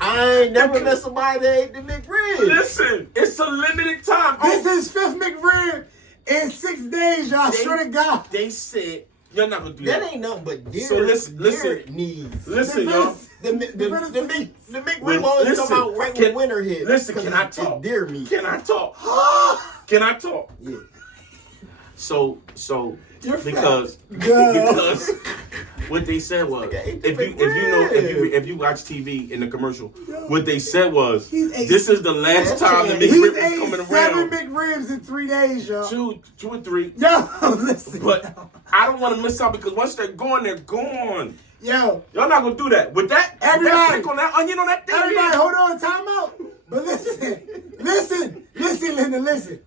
I ain't never met somebody that ate the McRib. Listen, it's a limited time. This is 5th McRib in 6 days, y'all. Swear to God. They said, you're not going to do that. That ain't nothing but deer, So listen, deer needs. Listen, y'all. The McRib always Listen, come out right can- when winter hits. Listen, 'cause can I it's talk? deer meat. Can I talk? Can I talk? Yeah. So You're because fat. Go. because what they said was if you watch TV in the commercial, what they said was this is the last time the He's McRib is ate coming 7 around. McRibs in 3 days, y'all. Two or three. Yo, listen. But I don't want to miss out because once they're gone. Yo, Y'all not gonna do that. With that, Everybody. pick on that onion on that thing. everybody, hold on, time out. But listen, Linda, listen.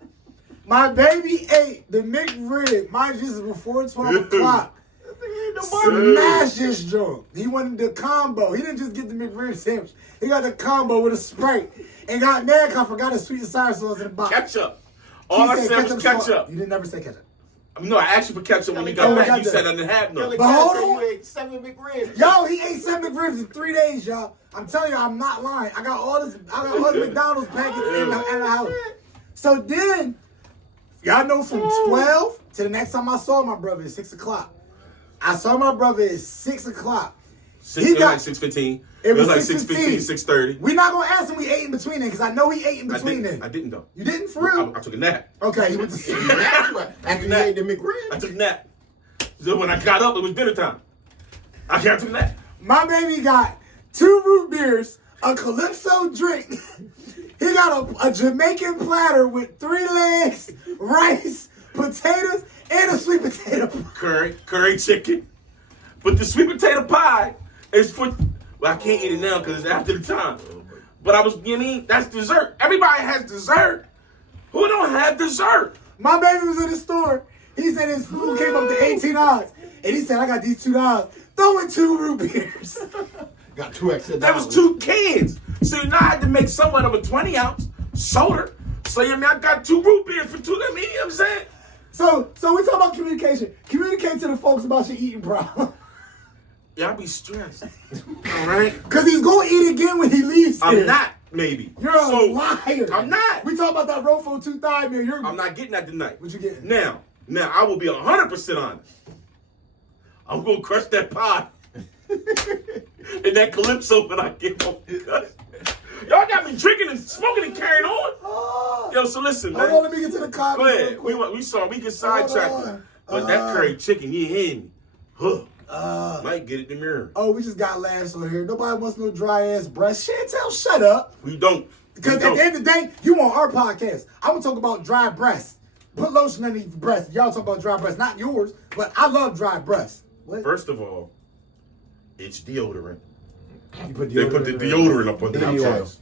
My baby ate the McRib. Mine just before 12 o'clock. Smash this joint. He wanted the combo. He didn't just get the McRib sandwich. He got the combo with a Sprite. And got mad because I forgot the sweet and sour sauce in the box. Ketchup. All I said was salt. ketchup. You didn't never say ketchup. No, I asked you for ketchup when you got Oh, back. got You that. said I didn't have none. But hold on. You ate 7 McRibs. Yo, he ate 7 McRibs in 3 days, y'all. I'm telling you, I'm not lying. I got all the McDonald's packets in the house. So then, y'all know from 12 to the next time I saw my brother at 6 o'clock. I saw my brother at 6 o'clock. It was like 6:15. It was like 6:15, 6:30. We're not going to ask him we ate in between then, because I know he ate in between then. I didn't though. You didn't, for real? I took a nap. Okay, he went to sleep. After you ate the I McRib. took a nap. So when I got up, it was dinner time. I took a nap. My baby got 2 root beers, a Calypso drink. He got a Jamaican platter with 3 legs, rice, potatoes, and a sweet potato pie. Curry chicken. But the sweet potato pie is for, well, I can't eat it now because it's after the time. But I was, you know what I mean? That's dessert. Everybody has dessert. Who don't have dessert? My baby was in the store. He said his food came up to $18. And he said, I got these $2. Throw in 2 root beers. Got 2 extra That dollars. was 2 cans. So now I had to make somewhat of a 20-ounce soda. So, you know, I got 2 root beers for 2. You know what I'm saying? So we talk about communication. Communicate to the folks about your eating problem. Y'all be stressed. All right? Because he's going to eat again when he leaves here. I'm not, maybe. You're a liar. I'm not. We talk about that Rofo 2 thigh meal. I'm not getting that tonight. What you getting? Now, I will be 100% honest. I'm going to crush that pie. And that Calypso when I get home. Y'all got me drinking and smoking and carrying on. Oh. Yo, so listen, man. Hold on, let me get to the comments. Go ahead. real quick. We get sidetracked. on. But that curry chicken, you hear me? Huh. Might get it in the mirror. Oh, we just got laughs on here. Nobody wants no dry ass breast. Chantel, shut up. We don't. Because at the end of the day, you on our podcast. I'm gonna talk about dry breasts. Put lotion on your breasts. Y'all talk about dry breasts, not yours, but I love dry breasts. What? First of all, it's deodorant. You put They put the deodorant up on their chest.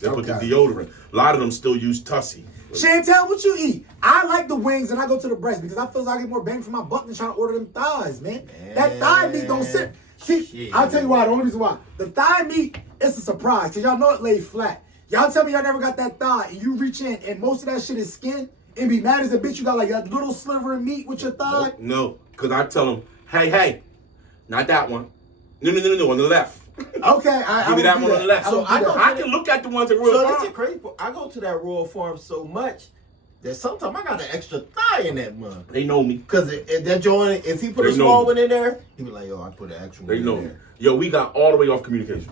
They put the Okay. deodorant. A lot of them still use Tussie. Chantel, what you eat? I like the wings and I go to the breast because I feel like I get more bang for my buck than trying to order them thighs, man. That thigh meat don't sit. See, Shit. I'll tell you why. The only reason why. The thigh meat, it's a surprise because y'all know it laid flat. Y'all tell me y'all never got that thigh and you reach in and most of that shit is skin and be mad as a bitch you got like a little sliver of meat with your thigh. No, because I tell them, hey, not that one. No, on the left. Okay, I Give me that won't do one on the left. I So won't do I that. can look at the ones that real So farm. this is crazy. I go to that Royal Farm so much that sometimes I got an extra thigh in that mug. They know me. Because if that joint, if he put They a know small me. one in there, he be like, yo, I put an extra one They in know me. there. Yo, we got all the way off communication.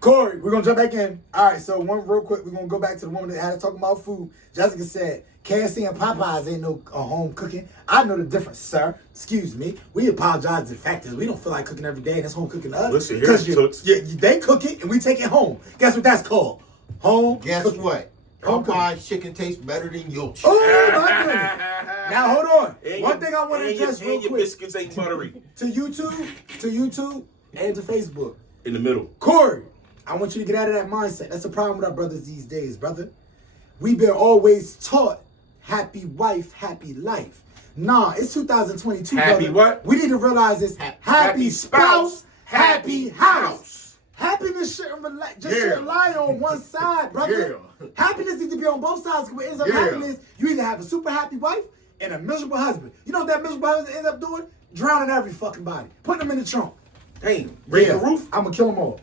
Corey, we're gonna jump back in. All right, so one real quick, we're gonna go back to the woman that had to talk about food. Jessica said, KFC and Popeyes ain't no home cooking. I know the difference, sir. Excuse me. We apologize to factors. We don't feel like cooking every day, and it's home cooking to us. Listen, here, 'Cause Toots. they cook it and we take it home. Guess what that's called? Home Guess cooking. what? Home cooking. Popeye's chicken tastes better than your chicken. Oh my goodness. Now hold on. And One your- thing I want to and your- address real and your quick biscuits ain't buttery. to YouTube, and to Facebook. In the middle. Corey, I want you to get out of that mindset. That's the problem with our brothers these days, brother. We've been always taught happy wife, happy life. Nah, it's 2022, Happy brother. what? We need to realize this. Happy spouse, happy house. house. Happiness shouldn't Yeah. shouldn't lie on one side, brother. Yeah. Happiness needs to be on both sides. Because what ends up Yeah. happening is you either have a super happy wife and a miserable husband. You know what that miserable husband ends up doing? Drowning every fucking body. Putting them in the trunk. Damn. Break the roof. I'm gonna kill them all.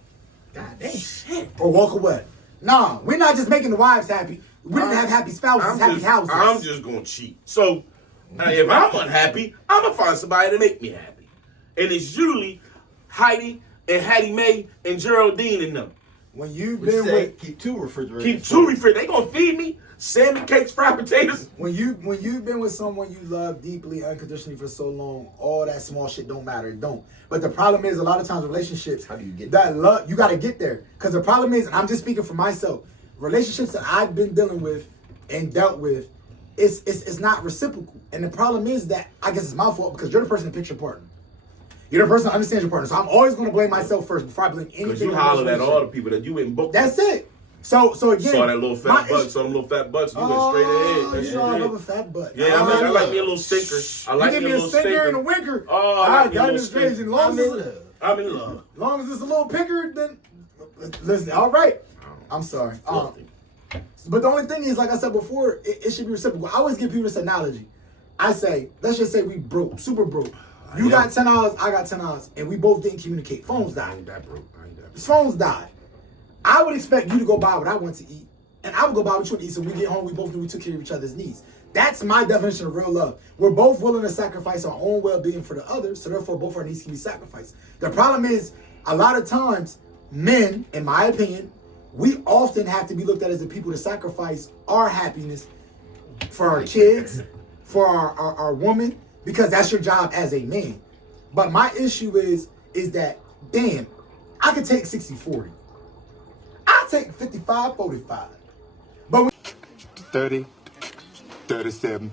God damn. Shit. Or walk away. Nah, we're not just making the wives happy. We didn't have happy spouses, happy houses. I'm just gonna cheat. So if I'm unhappy, I'm gonna find somebody to make me happy, and it's usually Heidi and Hattie Mae and Geraldine and them. when you've Which been say with keep 2 refrigerators. Keep 2 refrigerators. They gonna feed me salmon cakes, fried potatoes. when you've been with someone you love deeply, unconditionally for so long, all that small shit don't matter. It don't. But the problem is, a lot of times relationships, How do you get that love? You got to get there. Because the problem is, and I'm just speaking for myself, relationships that I've been dealing with and dealt with, it's not reciprocal. And the problem is that I guess it's my fault because you're the person that picks your partner. You're the person that understands your partner. So I'm always going to blame myself first before I blame anything. Because you in a hollered at relationship. all the people that you went and booked. That's it. So again, Saw that little my fat butt, issue- saw them little fat butts. You went straight ahead. That's you know I it. love a fat butt. Yeah, I like me a little stinker. I like you me give a me a little stinker stinker. and a winker. Oh, I like me a that little is crazy. stinker. Long as I'm in love. long as it's a little picker, then listen. All right, I'm sorry. But the only thing is, like I said before, it should be reciprocal. I always give people this analogy. I say, let's just say we broke, super broke. You got $10, I got $10, and we both didn't communicate. Phones I died. ain't that broke. I ain't that broke. Phones died. I would expect you to go buy what I want to eat, and I would go buy what you want to eat. So when we get home, we both knew we took care of each other's needs. That's my definition of real love. We're both willing to sacrifice our own well-being for the other, so therefore both our needs can be sacrificed. The problem is, a lot of times, men, in my opinion, we often have to be looked at as the people to sacrifice our happiness for our kids, for our woman, because that's your job as a man. But my issue is that, damn, I could take 60-40. I'll take 55-45. But when 30, 37,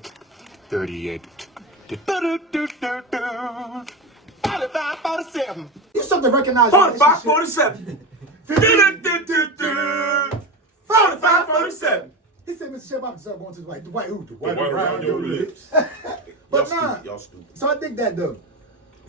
38, 45, 47. you start to recognize 45, relationship- 47. 45, 47. He said, Mr. Chef, I'm going to the white who? The White white around your lips. But Y'all nah. stupid. Y'all stupid. So I think that though.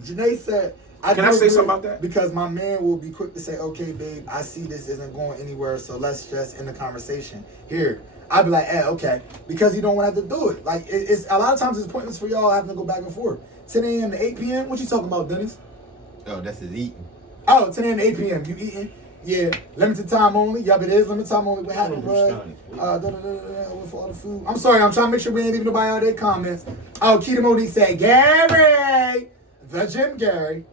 Janae said, Can I do say agree, something about that? Because my man will be quick to say, okay, babe, I see this isn't going anywhere, so let's just end the conversation. Here. I'd be like, okay. Because he don't want to have to do it. Like, it's a lot of times it's pointless for y'all having to go back and forth. 10 a.m. to 8 p.m.? What you talking about, Dennis? Oh, that's his eating. Oh, 10 a.m. to 8 p.m. You eating? Yeah. Limited time only. Yup, it is limited time only. What happened, bro? With all the food. I'm sorry. I'm trying to make sure we ain't leaving nobody out of their comments. Oh, Keita Modi said, Gary, the Jim Gary,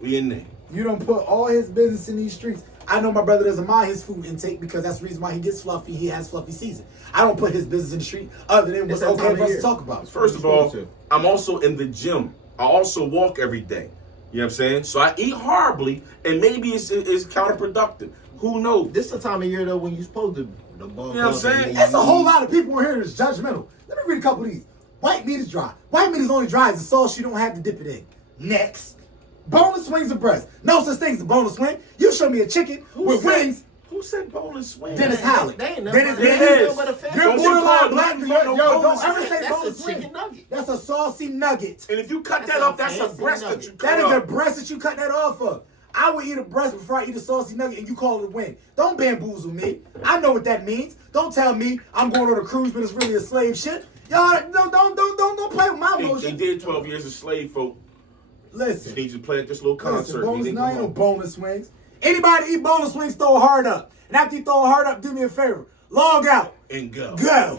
We in there. you don't put all his business in these streets. I know my brother doesn't mind his food intake because that's the reason why he gets fluffy. He has fluffy season. I don't put his business in the street other than what's It's that okay time for of us to year. talk about. First of You're all, supposed to. I'm also in the gym. I also walk every day. You know what I'm saying? So I eat horribly, and maybe it's counterproductive. Who knows? This the time of year though when you're supposed to the ball. You know what I'm saying? It's a whole lot of people in here that's judgmental. Let me read a couple of these. White meat is dry. White meat is only dry as the sauce you don't have to dip it in. Next. Boneless wings of breast. No such thing as a boneless wing. You show me a chicken with wings. Who said boneless wing? Dennis Howlett. They ain't Dennis, never- Dennis, but a fat- you're Don't you borderline call black. nothing Yo, but no don't boneless ever wing. say That's a boneless chicken wing. nugget. That's a saucy nugget. And if you cut That's that a off, that's a fancy breast that nugget. you cut That is a off. breast that you cut that off of. I would eat a breast before I eat a saucy nugget, and you call it a wing. Don't bamboozle me. I know what that means. Don't tell me I'm going on a cruise, but it's really a slave shit. Y'all don't play with my They emotions. did 12 years of slave folk. Listen. They need you to play at this little Listen, concert. and boneless, they no, come ain't no home. boneless wings. Anybody eat boneless wings, throw a heart up. And after you throw a heart up, do me a favor. Log out. And go. Go.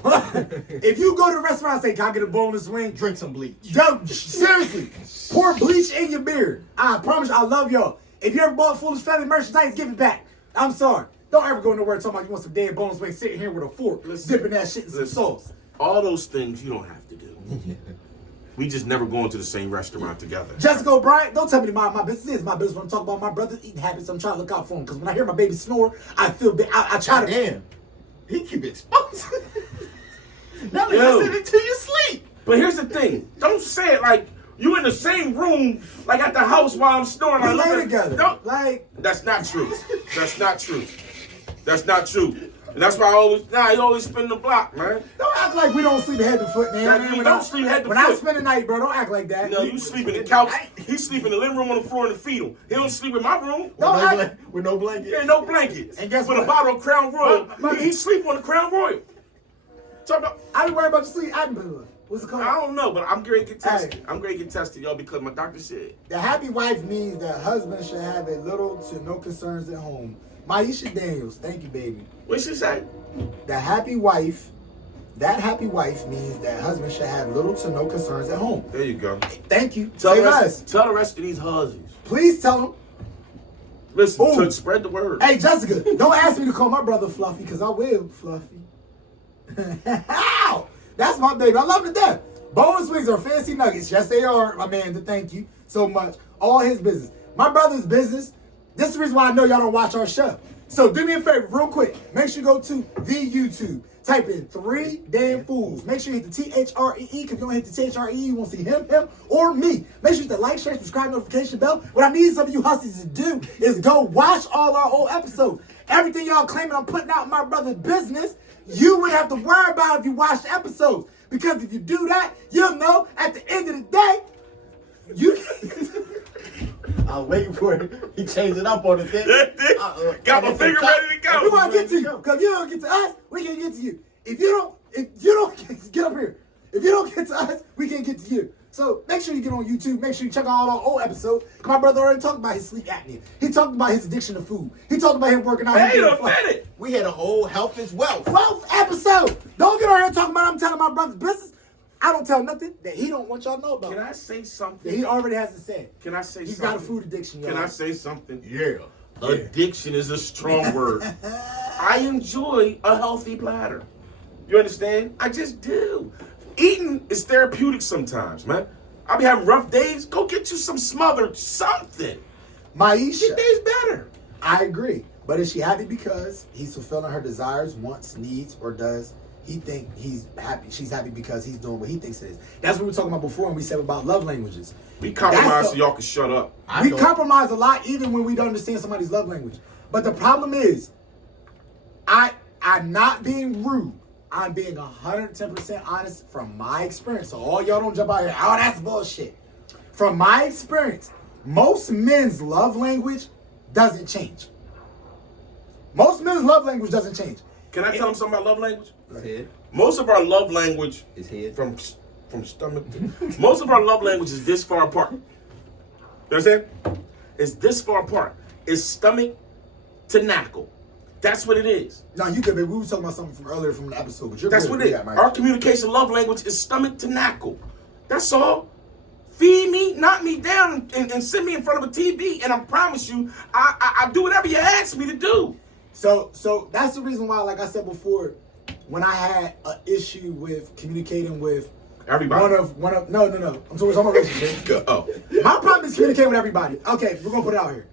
If you go to the restaurant and say, can I get a boneless wing? Drink some bleach. Don't, seriously. Pour bleach in your beard. I promise you, I love y'all. If you ever bought Foolish Family merchandise, give it back. I'm sorry. Don't ever go nowhere talking about you want some dead boneless wings sitting here with a fork, dipping that shit in some sauce. All those things you don't have to do. We just never go into the same restaurant together. Jessica O'Brien, don't tell me to mind my business. It is my business when I'm talking about my brother's eating habits. I'm trying to look out for him because when I hear my baby snore, I feel bad. I try to. Damn. He keep exposed. Now they Yo. listen until you sleep. But here's the thing. Don't say it like you in the same room, like at the house while I'm snoring. We I look lay at- together. Don't- Like, That's not true. That's not true. That's not true. And that's why you always spin the block, man. don't act like we don't sleep head to foot, man. That- man. you When don't I- sleep head to When I foot. spend the night, bro, don't act like that. You know, you sleep in the couch. He sleep in the living room on the floor in the fetal. He don't sleep in my room. Don't act. With no blanket. There ain't no blankets. And guess with what? a bottle of Crown Royal. But- He sleep on the Crown Royal. Talk about. I be worried about your sleep. What's it called? I don't know, but I'm going to get tested. Hey. I'm going to get tested, y'all, because my doctor said. The happy wife means that husband should have a little to no concerns at home. Maisha Daniels, thank you, baby. What she say? The happy wife, that happy wife means that husband should have little to no concerns at home. There you go. Thank you. Tell Say the, less. rest, tell the rest of these husbands. Please tell them. Listen, Ooh. to spread the word. Hey, Jessica, don't ask me to call my brother Fluffy, because I will, Fluffy. Ow! That's my baby. I love him to death. Boneless wings are fancy nuggets. Yes, they are, my man. Thank you so much. All his business. My brother's business. This is the reason why I know y'all don't watch our show. So do me a favor, real quick. Make sure you go to the YouTube. Type in 3 Damn Fools. Make sure you hit the THREE. If you don't hit the THREE, you won't see him, or me. Make sure you hit the like, share, subscribe, notification bell. What I need some of you hussies to do is go watch all our old episodes. Everything y'all claiming I'm putting out in my brother's business, you wouldn't have to worry about if you watch the episodes. Because if you do that, you'll know at the end of the day, you... I was waiting for it. He changed it up on the thing. Got my finger ready to go. We want to get to you. Because if you don't get to us, we can't get to you. If you don't get up here. If you don't get to us, we can't get to you. So make sure you get on YouTube. Make sure you check out all our old episodes. My brother already talked about his sleep apnea. He talked about his addiction to food. He talked about him working out. Wait a minute. We had a whole health is wealth. 12th episode. Don't get on here talking about I'm telling my brother's business. I don't tell nothing that he don't want y'all to know about. Can I say something? That he already has to say. Can I say He's something? got a food addiction, y'all. Can I say something? Yeah. Addiction is a strong word. I enjoy a healthy platter. You understand? I just do. Eating is therapeutic sometimes, man. I be having rough days. Go get you some smothered something. Maisha. Your day's better. I agree. But is she happy because he's fulfilling her desires, wants, needs, or does he think he's happy? She's happy because he's doing what he thinks it is. That's what we were talking about before when we said about love languages. We compromise That's so the- y'all can shut up. We compromise a lot even when we don't understand somebody's love language. But the problem is, I'm not being rude. I'm being 110% honest from my experience. So all y'all don't jump out here, oh, that's bullshit. From my experience, most men's love language doesn't change. Most men's love language doesn't change. Can I tell them something about love language? His head. Most of our love language His head. from stomach. Most of our love language is this far apart. You understand? It's this far apart. It's stomach to knuckle. That's what it is. No, you good, baby. We were talking about something from earlier from the episode, but you're That's good. what it is. Yeah, Mike. Our communication love language is stomach to knuckle. That's all. Feed me, knock me down, and send me in front of a TV, and I promise you, I do whatever you ask me to do. So that's the reason why, like I said before, when I had an issue with communicating with Everybody. one of no. I'm talking about relationship. Oh. My problem is communicating with everybody. Okay, we're gonna put it out here.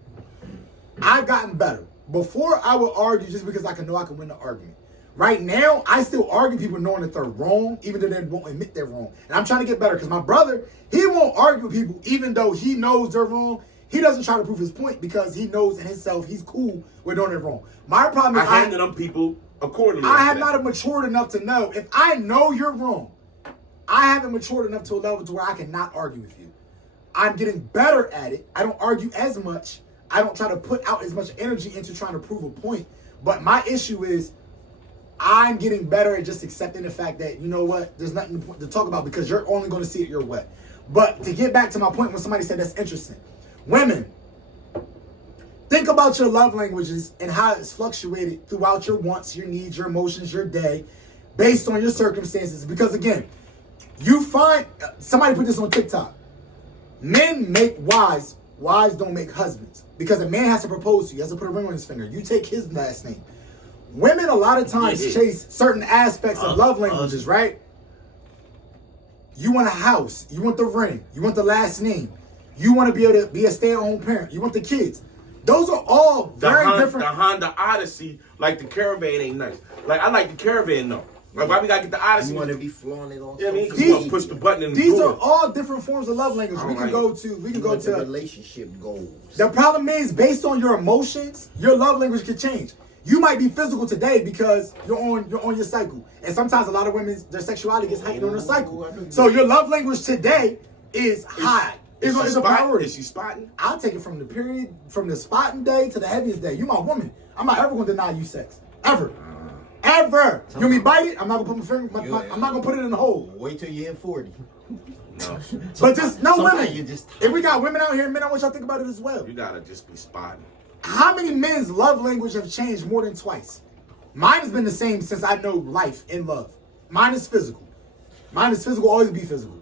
I've gotten better. Before I would argue just because I know I can win the argument. Right now, I still argue people knowing that they're wrong, even though they won't admit they're wrong. And I'm trying to get better because my brother, he won't argue with people even though he knows they're wrong. He doesn't try to prove his point because he knows in himself he's cool with knowing they're wrong. My problem is I handle them people accordingly. I have not matured enough to know if I know you're wrong. I haven't matured enough to a level to where I cannot argue with you. I'm getting better at it. I don't argue as much. I don't try to put out as much energy into trying to prove a point. But my issue is I'm getting better at just accepting the fact that, you know what, there's nothing to talk about because you're only going to see it your way. But to get back to my point when somebody said that's interesting. Women, think about your love languages and how it's fluctuated throughout your wants, your needs, your emotions, your day, based on your circumstances. Because again, you find, somebody put this on TikTok, men make wives, wives don't make husbands. Because a man has to propose to you, has to put a ring on his finger. You take his last name. Women a lot of times chase certain aspects of love languages, right? You want a house, you want the ring, you want the last name, you want to be able to be a stay-at-home parent, you want the kids. Those are all very different. The Honda Odyssey, like the Caravan ain't nice. Like, I like the Caravan though. Like, why we gotta get the Odyssey? You want to be flaunted on Yeah, I mean, social because you want media. to push the button and These do are it. all different forms of love language. We can Alright. go to, we can You go want the to. relationship goals. The problem is, based on your emotions, your love language could change. You might be physical today because you're on your cycle, and sometimes a lot of women's their sexuality gets heightened on their cycle. So your love language today is high. It's a priority. Is she spotting? I'll take it from the period, from the spotting day to the heaviest day. You my woman. I'm not ever gonna deny you sex. Ever. Ever. You want me to bite it? I'm not gonna put my finger. I'm not gonna put it in the hole. Wait till you're 40. No. But just no Sometimes women. you just- If we got women out here, men, I want y'all to think about it as well. You gotta just be spotting. How many men's love language have changed more than twice? Mine has been the same since I know life and love. Mine is physical. Mine is physical, always be physical.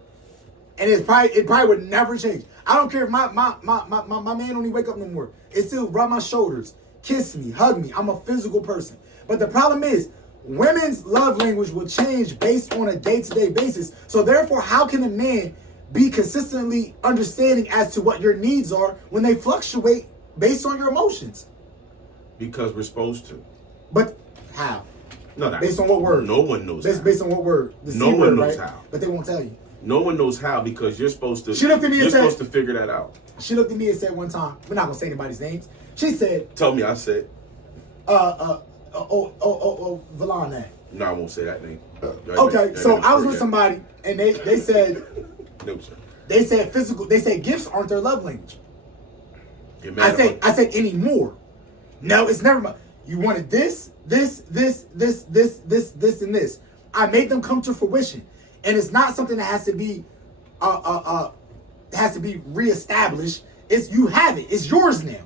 And it probably would never change. I don't care if my man don't even wake up no more. It still rub my shoulders, kiss me, hug me. I'm a physical person. But the problem is, women's love language will change based on a day-to-day basis. So therefore, how can a man be consistently understanding as to what your needs are when they fluctuate based on your emotions? Because we're supposed to. But how? No, Based on what word? No one knows. How. Based on what word? The No C one word, knows right? how. But they won't tell you. No one knows how because you're supposed to. She looked at me and You're said- supposed to figure that out. She looked at me and said one time, we're not gonna say anybody's names. She said, Tell me, I said. Valana. No, I won't say that name. Okay, so I was with somebody and they said No, sir. they said physical. They said gifts aren't their love language. Get mad I said anymore. No, it's never. You wanted this, and this. I made them come to fruition, and it's not something that has to be, reestablished. It's you have it. It's yours now.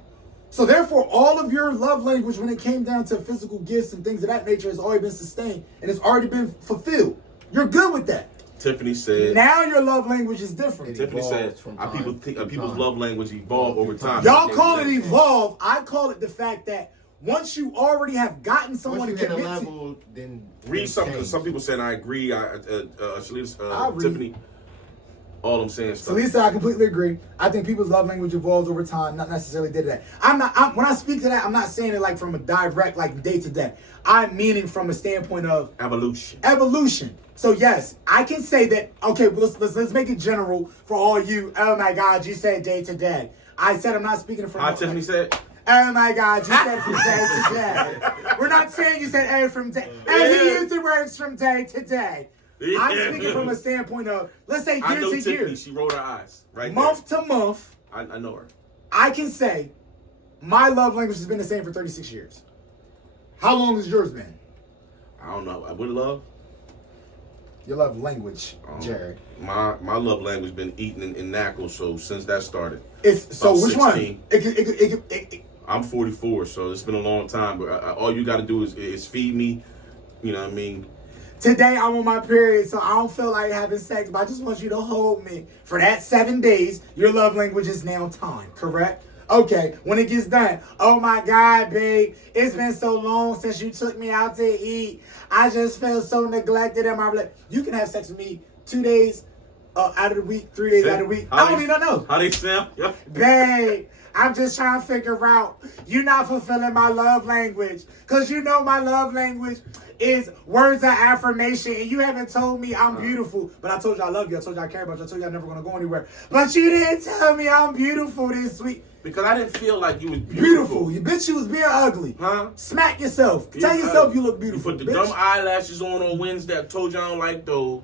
So therefore, all of your love language, when it came down to physical gifts and things of that nature, has already been sustained and it's already been fulfilled. You're good with that. Tiffany said. Now your love language is different. Tiffany said Evolves from people's time. love language evolve over time. Y'all call it evolve. I call it the fact that once you already have gotten someone Once you to hit a commit to, level, then Read something. change. Some people said I agree. I read. Tiffany. All I'm saying is So Lisa, I completely agree. I think people's love language evolves over time, not necessarily day to day. When I speak to that, I'm not saying it like from a direct, like day to day. I'm meaning from a standpoint of evolution. So yes, I can say that. Okay, let's make it general for all you. Oh my God, you said day to day. I said I'm not speaking from. Tiffany said. Oh my God, you said from day to day. We're not saying you said from day. And he used the words from day to day. I'm speaking from a standpoint of, let's say I year know to Tiffany. year, She rolled her eyes right month there. to month. I know her. I can say my love language has been the same for 36 years. How long has yours been? I don't know. With love. Your love language, Jared. My love language been eating in knuckles. So since that started. It's so About which 16. one? I'm 44, so it's been a long time. But all you got to do is feed me. You know what I mean? Today I'm on my period, so I don't feel like having sex, but I just want you to hold me. For that 7 days, your love language is now time, correct? Okay, when it gets done, oh my God, babe, it's been so long since you took me out to eat. I just feel so neglected in my relationship. You can have sex with me 2 days out of the week, 3 days out of the week. I don't even know. How they sound? Yep. Babe, I'm just trying to figure out, you're not fulfilling my love language. Because you know my love language is words of affirmation, and you haven't told me I'm beautiful. But I told you I love you. I told you I care about you. I told you I'm never going to go anywhere. But you didn't tell me I'm beautiful this week. Because I didn't feel like you was beautiful. You bitch, you was being ugly. Huh? Smack yourself. Tell yourself you look beautiful. You put the bitch. dumb eyelashes on Wednesday. I told you I don't like those.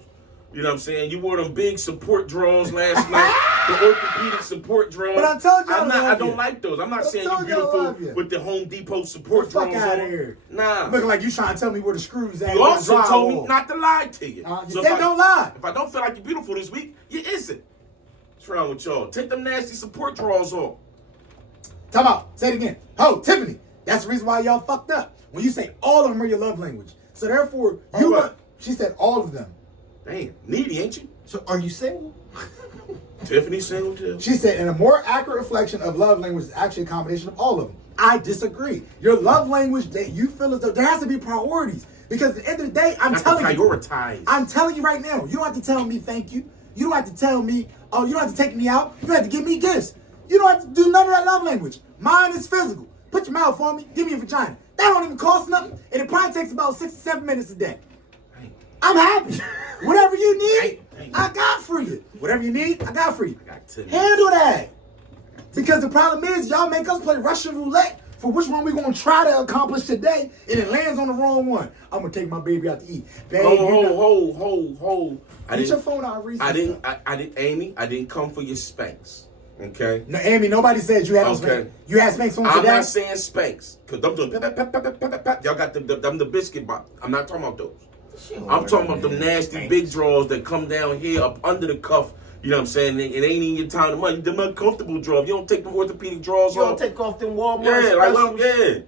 You know what I'm saying? You wore them big support drawers last night. The orthopedic support drawers. But I told you I don't like those. I'm not saying told you're you I love beautiful you. with the Home Depot support Fuck drawers outta on. here. Nah. Looking like you trying to tell me where the screws at. You also on the told me drywall. not to lie to you. You if said don't lie. If I don't feel like you're beautiful this week, you isn't. What's wrong with y'all? Take them nasty support drawers off. Time out. Say it again. Oh, Tiffany. That's the reason why y'all fucked up. When you say all of them are your love language. So therefore, you what? she said all of them. Damn, needy, ain't you? So are you single? Tiffany single too. She said, and a more accurate reflection of love language is actually a combination of all of them. I disagree. Your love language that you feel as though there has to be priorities. Because at the end of the day, I'm telling you. Prioritize. I'm telling you right now, you don't have to tell me thank you. You don't have to tell me, oh, you don't have to take me out. You don't have to give me gifts. You don't have to do none of that love language. Mine is physical. Put your mouth on me. Give me a vagina. That don't even cost nothing. And it probably takes about 6 to 7 minutes a day. I'm happy. Whatever you need, I got for you. Whatever you need, I got for you. Handle that. Because the problem is, y'all make us play Russian roulette for which one we're going to try to accomplish today, and it lands on the wrong one. I'm going to take my baby out to eat. Babe, Hold. Get your phone out, Reese. I didn't, Amy, I didn't come for your Spanx. Okay? No, Amy, nobody said you had no Okay. Spanx. You had Spanx on I'm today? not saying Spanx. Because I'm doing pep. Y'all got the biscuit box. I'm not talking about those. I'm talking about them nasty big drawers that come down here up under the cuff. You know what I'm saying? It ain't in your time of money. Them uncomfortable drawers. You don't take them orthopedic drawers You off. don't take off them Walmart Yeah, specials?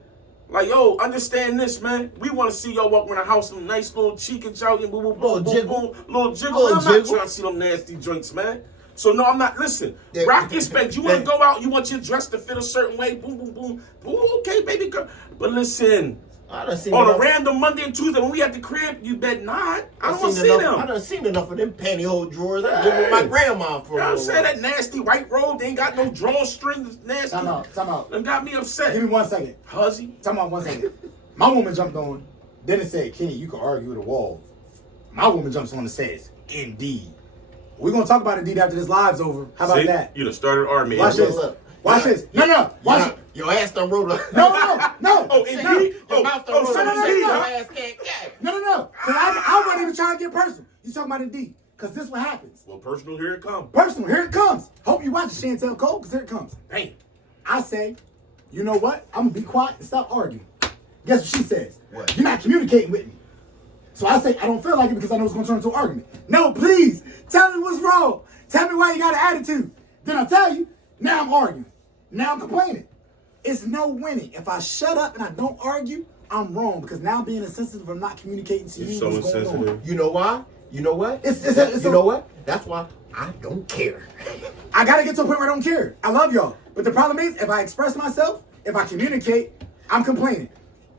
Like, yo, understand this, man. We want to see y'all walk around the house in nice little cheek and jogging, boom, boom, boom, Little boom, jiggle. boom, little jiggle. Little I'm not jiggle. trying to see them nasty joints, man. So no, I'm not. Listen, Yeah. rock your spec. You want to Yeah. go out, you want your dress to fit a certain way. Boom, boom, boom. Boom, okay, baby girl. But listen, I done seen on a enough- random Monday and Tuesday when we at the crib, you bet not. I don't want to seen see enough- I them. done seen enough of them pantyhose drawers. I lived with my grandma for You know a what I'm little saying? while. That nasty white robe, they ain't got no drawstring. Nasty. Time out. Them got me upset. Give me 1 second. Huzzy. Time out 1 second. My woman jumped on. Then it said, Kenny, you can argue with a wall. My woman jumps on and says, indeed. We're going to talk about Indeed after this live's over. How about See? that? You done started arguing. Watch this. Look. Watch this. No. Watch it. Your ass done rolled up. No. Oh, Your Indeed? mouth done rolled no, up. no, Your no. ass can't get. No. Because I wasn't even trying to get personal. You talking about Indeed. Because this is what happens. Well, personal, here it comes. Personal, here it comes. Hope you watch it, Chantel Cole, because here it comes. Damn. I say, you know what? I'm going to be quiet and stop arguing. Guess what she says? What? You're not communicating with me. So I say, I don't feel like it because I know it's going to turn into an argument. No, please, tell me what's wrong. Tell me why you got an attitude. Then I'll tell you, now I'm arguing. Now I'm complaining. It's no winning. If I shut up and I don't argue, I'm wrong because now I'm being insensitive. I'm not communicating to You're you so what's going on. insensitive. You know why? You know what? It's you know what? That's why I don't care. I gotta get to a point where I don't care. I love y'all. But the problem is, if I express myself, if I communicate, I'm complaining.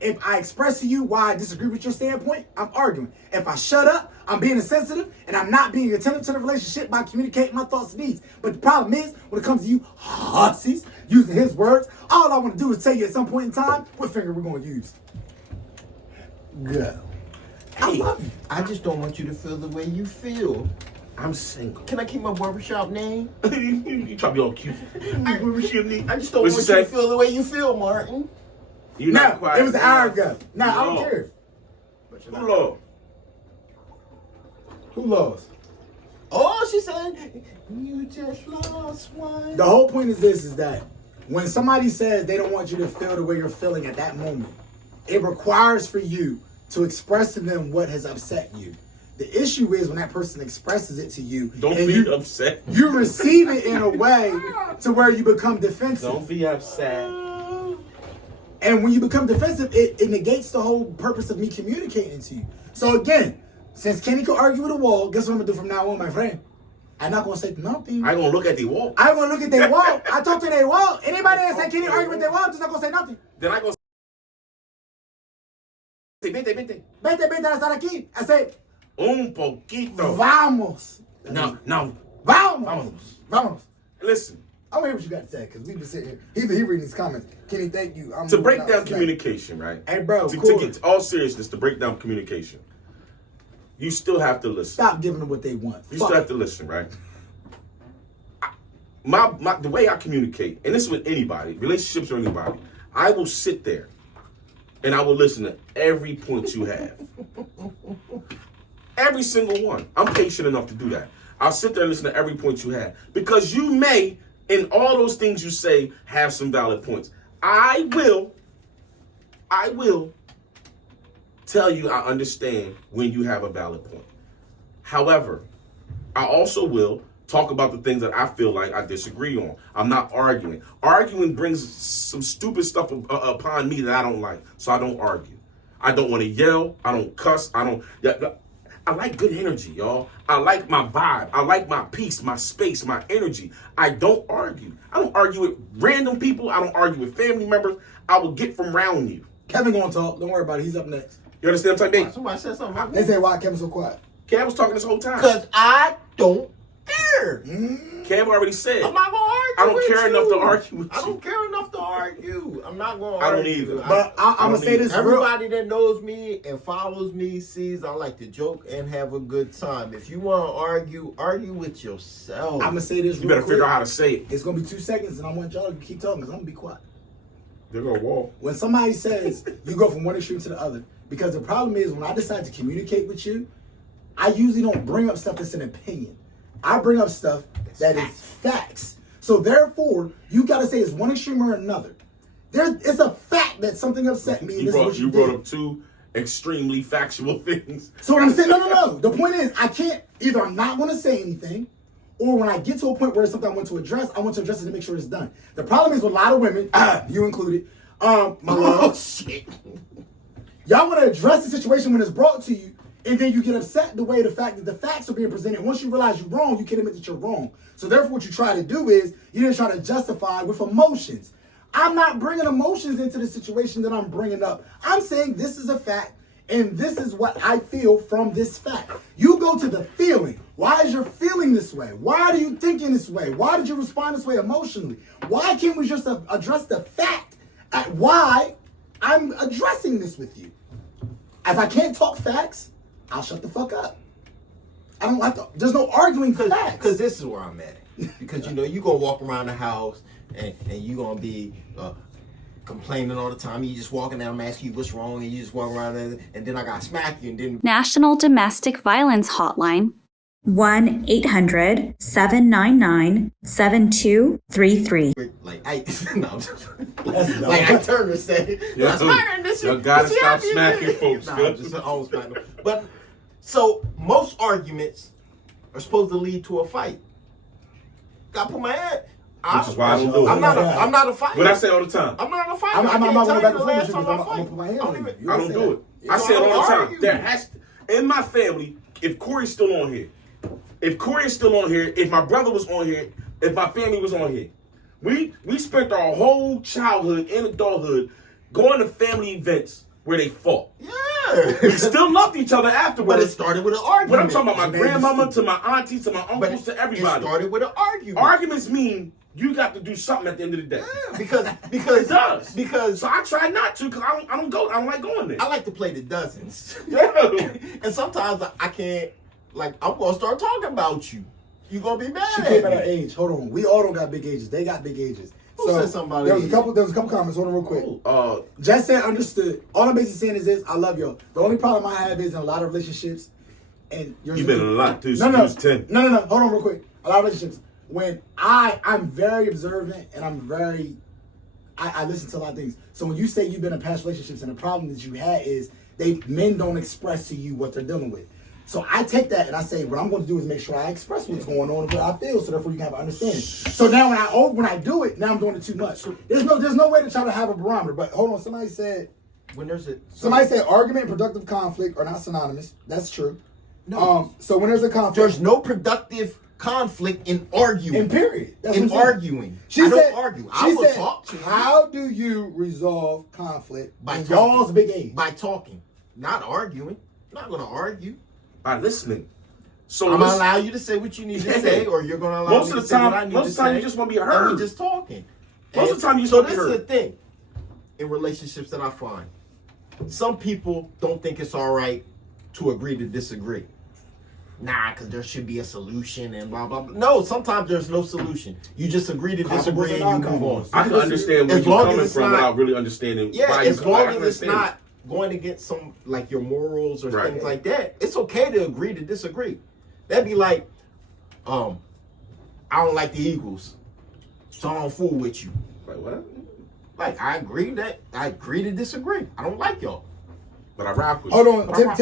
If I express to you why I disagree with your standpoint, I'm arguing. If I shut up, I'm being insensitive and I'm not being attentive to the relationship by communicating my thoughts and needs. But the problem is, when it comes to you hussies, using his words, all I want to do is tell you at some point in time what finger we're going to use. Go. I love you. I just don't want you to feel the way you feel. I'm single. Can I keep my barbershop name? You try to be all cute. I just don't What'd want she you to say? feel the way you feel, Martin. You're No, not quiet. it was an hour ago. No, I don't No. care. Who lost? Who lost? Oh, she said, you just lost one. The whole point is this, is that when somebody says they don't want you to feel the way you're feeling at that moment, it requires for you to express to them what has upset you. The issue is when that person expresses it to you, Don't and be upset. you receive it in a way to where you become defensive. Don't be upset. And when you become defensive, it negates the whole purpose of me communicating to you. So again, since Kenny could argue with a wall, guess what I'm gonna do from now on, my friend? I'm not gonna say nothing. I ain't gonna look at the wall. I'm gonna look at their wall. I talk to their wall. Anybody that say Kenny argue with their wall, I'm just not gonna say nothing. Then I go say, vente. Vete a estar aquí. I say, Un poquito. vamos. No. Vámonos. Listen, I want to hear what you got to say, because we've been sitting here. He reading these comments. Kenny, thank you. I'm to moving break out down today. communication, right? Hey, bro, To cool. get all seriousness, to break down communication, you still have to listen. Stop giving them what they want. You Fuck still have it. to listen, right? The way I communicate, and this is with anybody, relationships or anybody, I will sit there and I will listen to every point you have. Every single one. I'm patient enough to do that. I'll sit there and listen to every point you have. Because you may, in all those things you say, have some valid points. I will tell you I understand when you have a valid point. However, I also will talk about the things that I feel like I disagree on. I'm not arguing. Arguing brings some stupid stuff upon me that I don't like, so I don't argue. I don't want to yell. I don't cuss. I like good energy, y'all. I like my vibe. I like my peace, my space, my energy. I don't argue. I don't argue with random people. I don't argue with family members. I will get from around you. Kevin gonna talk. Don't worry about it. He's up next. You understand what I'm saying? Somebody said something about They me. say, why Kevin's so quiet? Cam was talking this whole time. Because I don't care. Cam already said. I'm not going to argue I don't with care you. enough to argue with I you. don't care enough to argue. I'm not going to I argue. don't either. But I'm don't going to say need- this real. Everybody that knows me and follows me sees I like to joke and have a good time. If you want to argue with yourself. I'm going to say this You real better quick. figure out how to say it. It's going to be 2 seconds, and I want y'all to keep talking, because I'm going to be quiet. They're gonna wall. When somebody says you go from one extreme to the other, because the problem is when I decide to communicate with you, I usually don't bring up stuff that's an opinion. I bring up stuff that is facts. So therefore, you got to say it's one extreme or another. It's a fact that something upset me. And this is what You you brought did. up two extremely factual things. So what I'm saying, no. The point is, I can't, either I'm not going to say anything, or when I get to a point where it's something I want to address, I want to address it to make sure it's done. The problem is with a lot of women, you included, my love, shit. y'all want to address the situation when it's brought to you, And then you get upset the fact that the facts are being presented. Once you realize you're wrong, you can admit that you're wrong. So therefore, what you try to do is you didn't try to justify with emotions. I'm not bringing emotions into the situation that I'm bringing up. I'm saying this is a fact, and this is what I feel from this fact. You go to the feeling. Why is your feeling this way? Why are you thinking this way? Why did you respond this way emotionally? Why can't we just address the fact at why I'm addressing this with you? If I can't talk facts, I'll shut the fuck up. I don't have to. There's no arguing facts. Because this is where I'm at. Because, you know, you're going to walk around the house and you're going to be complaining all the time. You just walking down, I'm asking you what's wrong, and you just walk around there, and then I got to smack you, and then... National Domestic Violence Hotline, 1-800-799-7233. Like, I turned and said, Yeah, you gotta stop smacking folks. Nah, I'm just always smacking them. But, so, most arguments are supposed to lead to a fight. Gotta put my head... Which is why I don't do it. I'm not a fighter. But I say all the time. I'm not a fighter. I'm not going back and forth with you I'm because I'm going to put my hand on you. I don't do it. I say it all the time. There has to, in my family, if Corey's still on here, if my brother was on here, if my family was on here, we spent our whole childhood and adulthood going to family events where they fought. Yeah. We still loved each other afterwards. But it started with an argument. But I'm talking about my grandmama, to my aunties, to my uncles, to everybody. It started with an argument. Arguments mean you got to do something at the end of the day. Yeah, because It does. Because so I try not to because I don't like going there. I like to play the dozens. Yeah. And sometimes I can't, like, I'm going to start talking about you. You going to be mad She at came at me. her age. Hold on. We all don't got big ages. They got big ages. Who said something about there was age? a couple comments. Hold on real quick. Oh, Just said understood. All I'm basically saying is this: I love y'all. The only problem I have is in a lot of relationships, and yours You've been in a lot too. No. You was 10. No. Hold on real quick. A lot of relationships. When I'm very observant and I listen to a lot of things. So when you say you've been in past relationships and the problem that you had is men don't express to you what they're dealing with. So I take that and I say, what I'm going to do is make sure I express what's going on and what I feel, so therefore you can have an understanding. So now when I do it, now I'm doing it too much. There's no way to try to have a barometer. But hold on, somebody said argument and productive conflict are not synonymous. That's true. No. So when there's a conflict, There's no productive conflict in arguing. in period. That's In what I'm saying. arguing. She I said, don't argue. I will said, talk to you. how do you resolve conflict By in talking. y'all's big age? By talking. Not arguing. I'm not going to argue. By listening. So I'm going to listen- allow you to say what you need to say, or you're going to allow Most me of to the say what time- I need most to of the time say. you just wanna be And heard. we just talking. Most of the time you just So wanna be this is heard. the thing in relationships that I find. Some people don't think it's all right to agree to disagree. Nah, because there should be a solution and blah, blah, blah. No, sometimes there's no solution. You just agree to disagree and you move on. I can understand where As you're long as coming it's from not- without really understanding Yeah, why as you long I as can it's understand. not going against some, like, your morals or Right. things like that, it's okay to agree to disagree. That'd be like, I don't like the Eagles, so I don't fool with you. Like what? Like, I agree to disagree. I don't like y'all. But I rock with Hold you. on,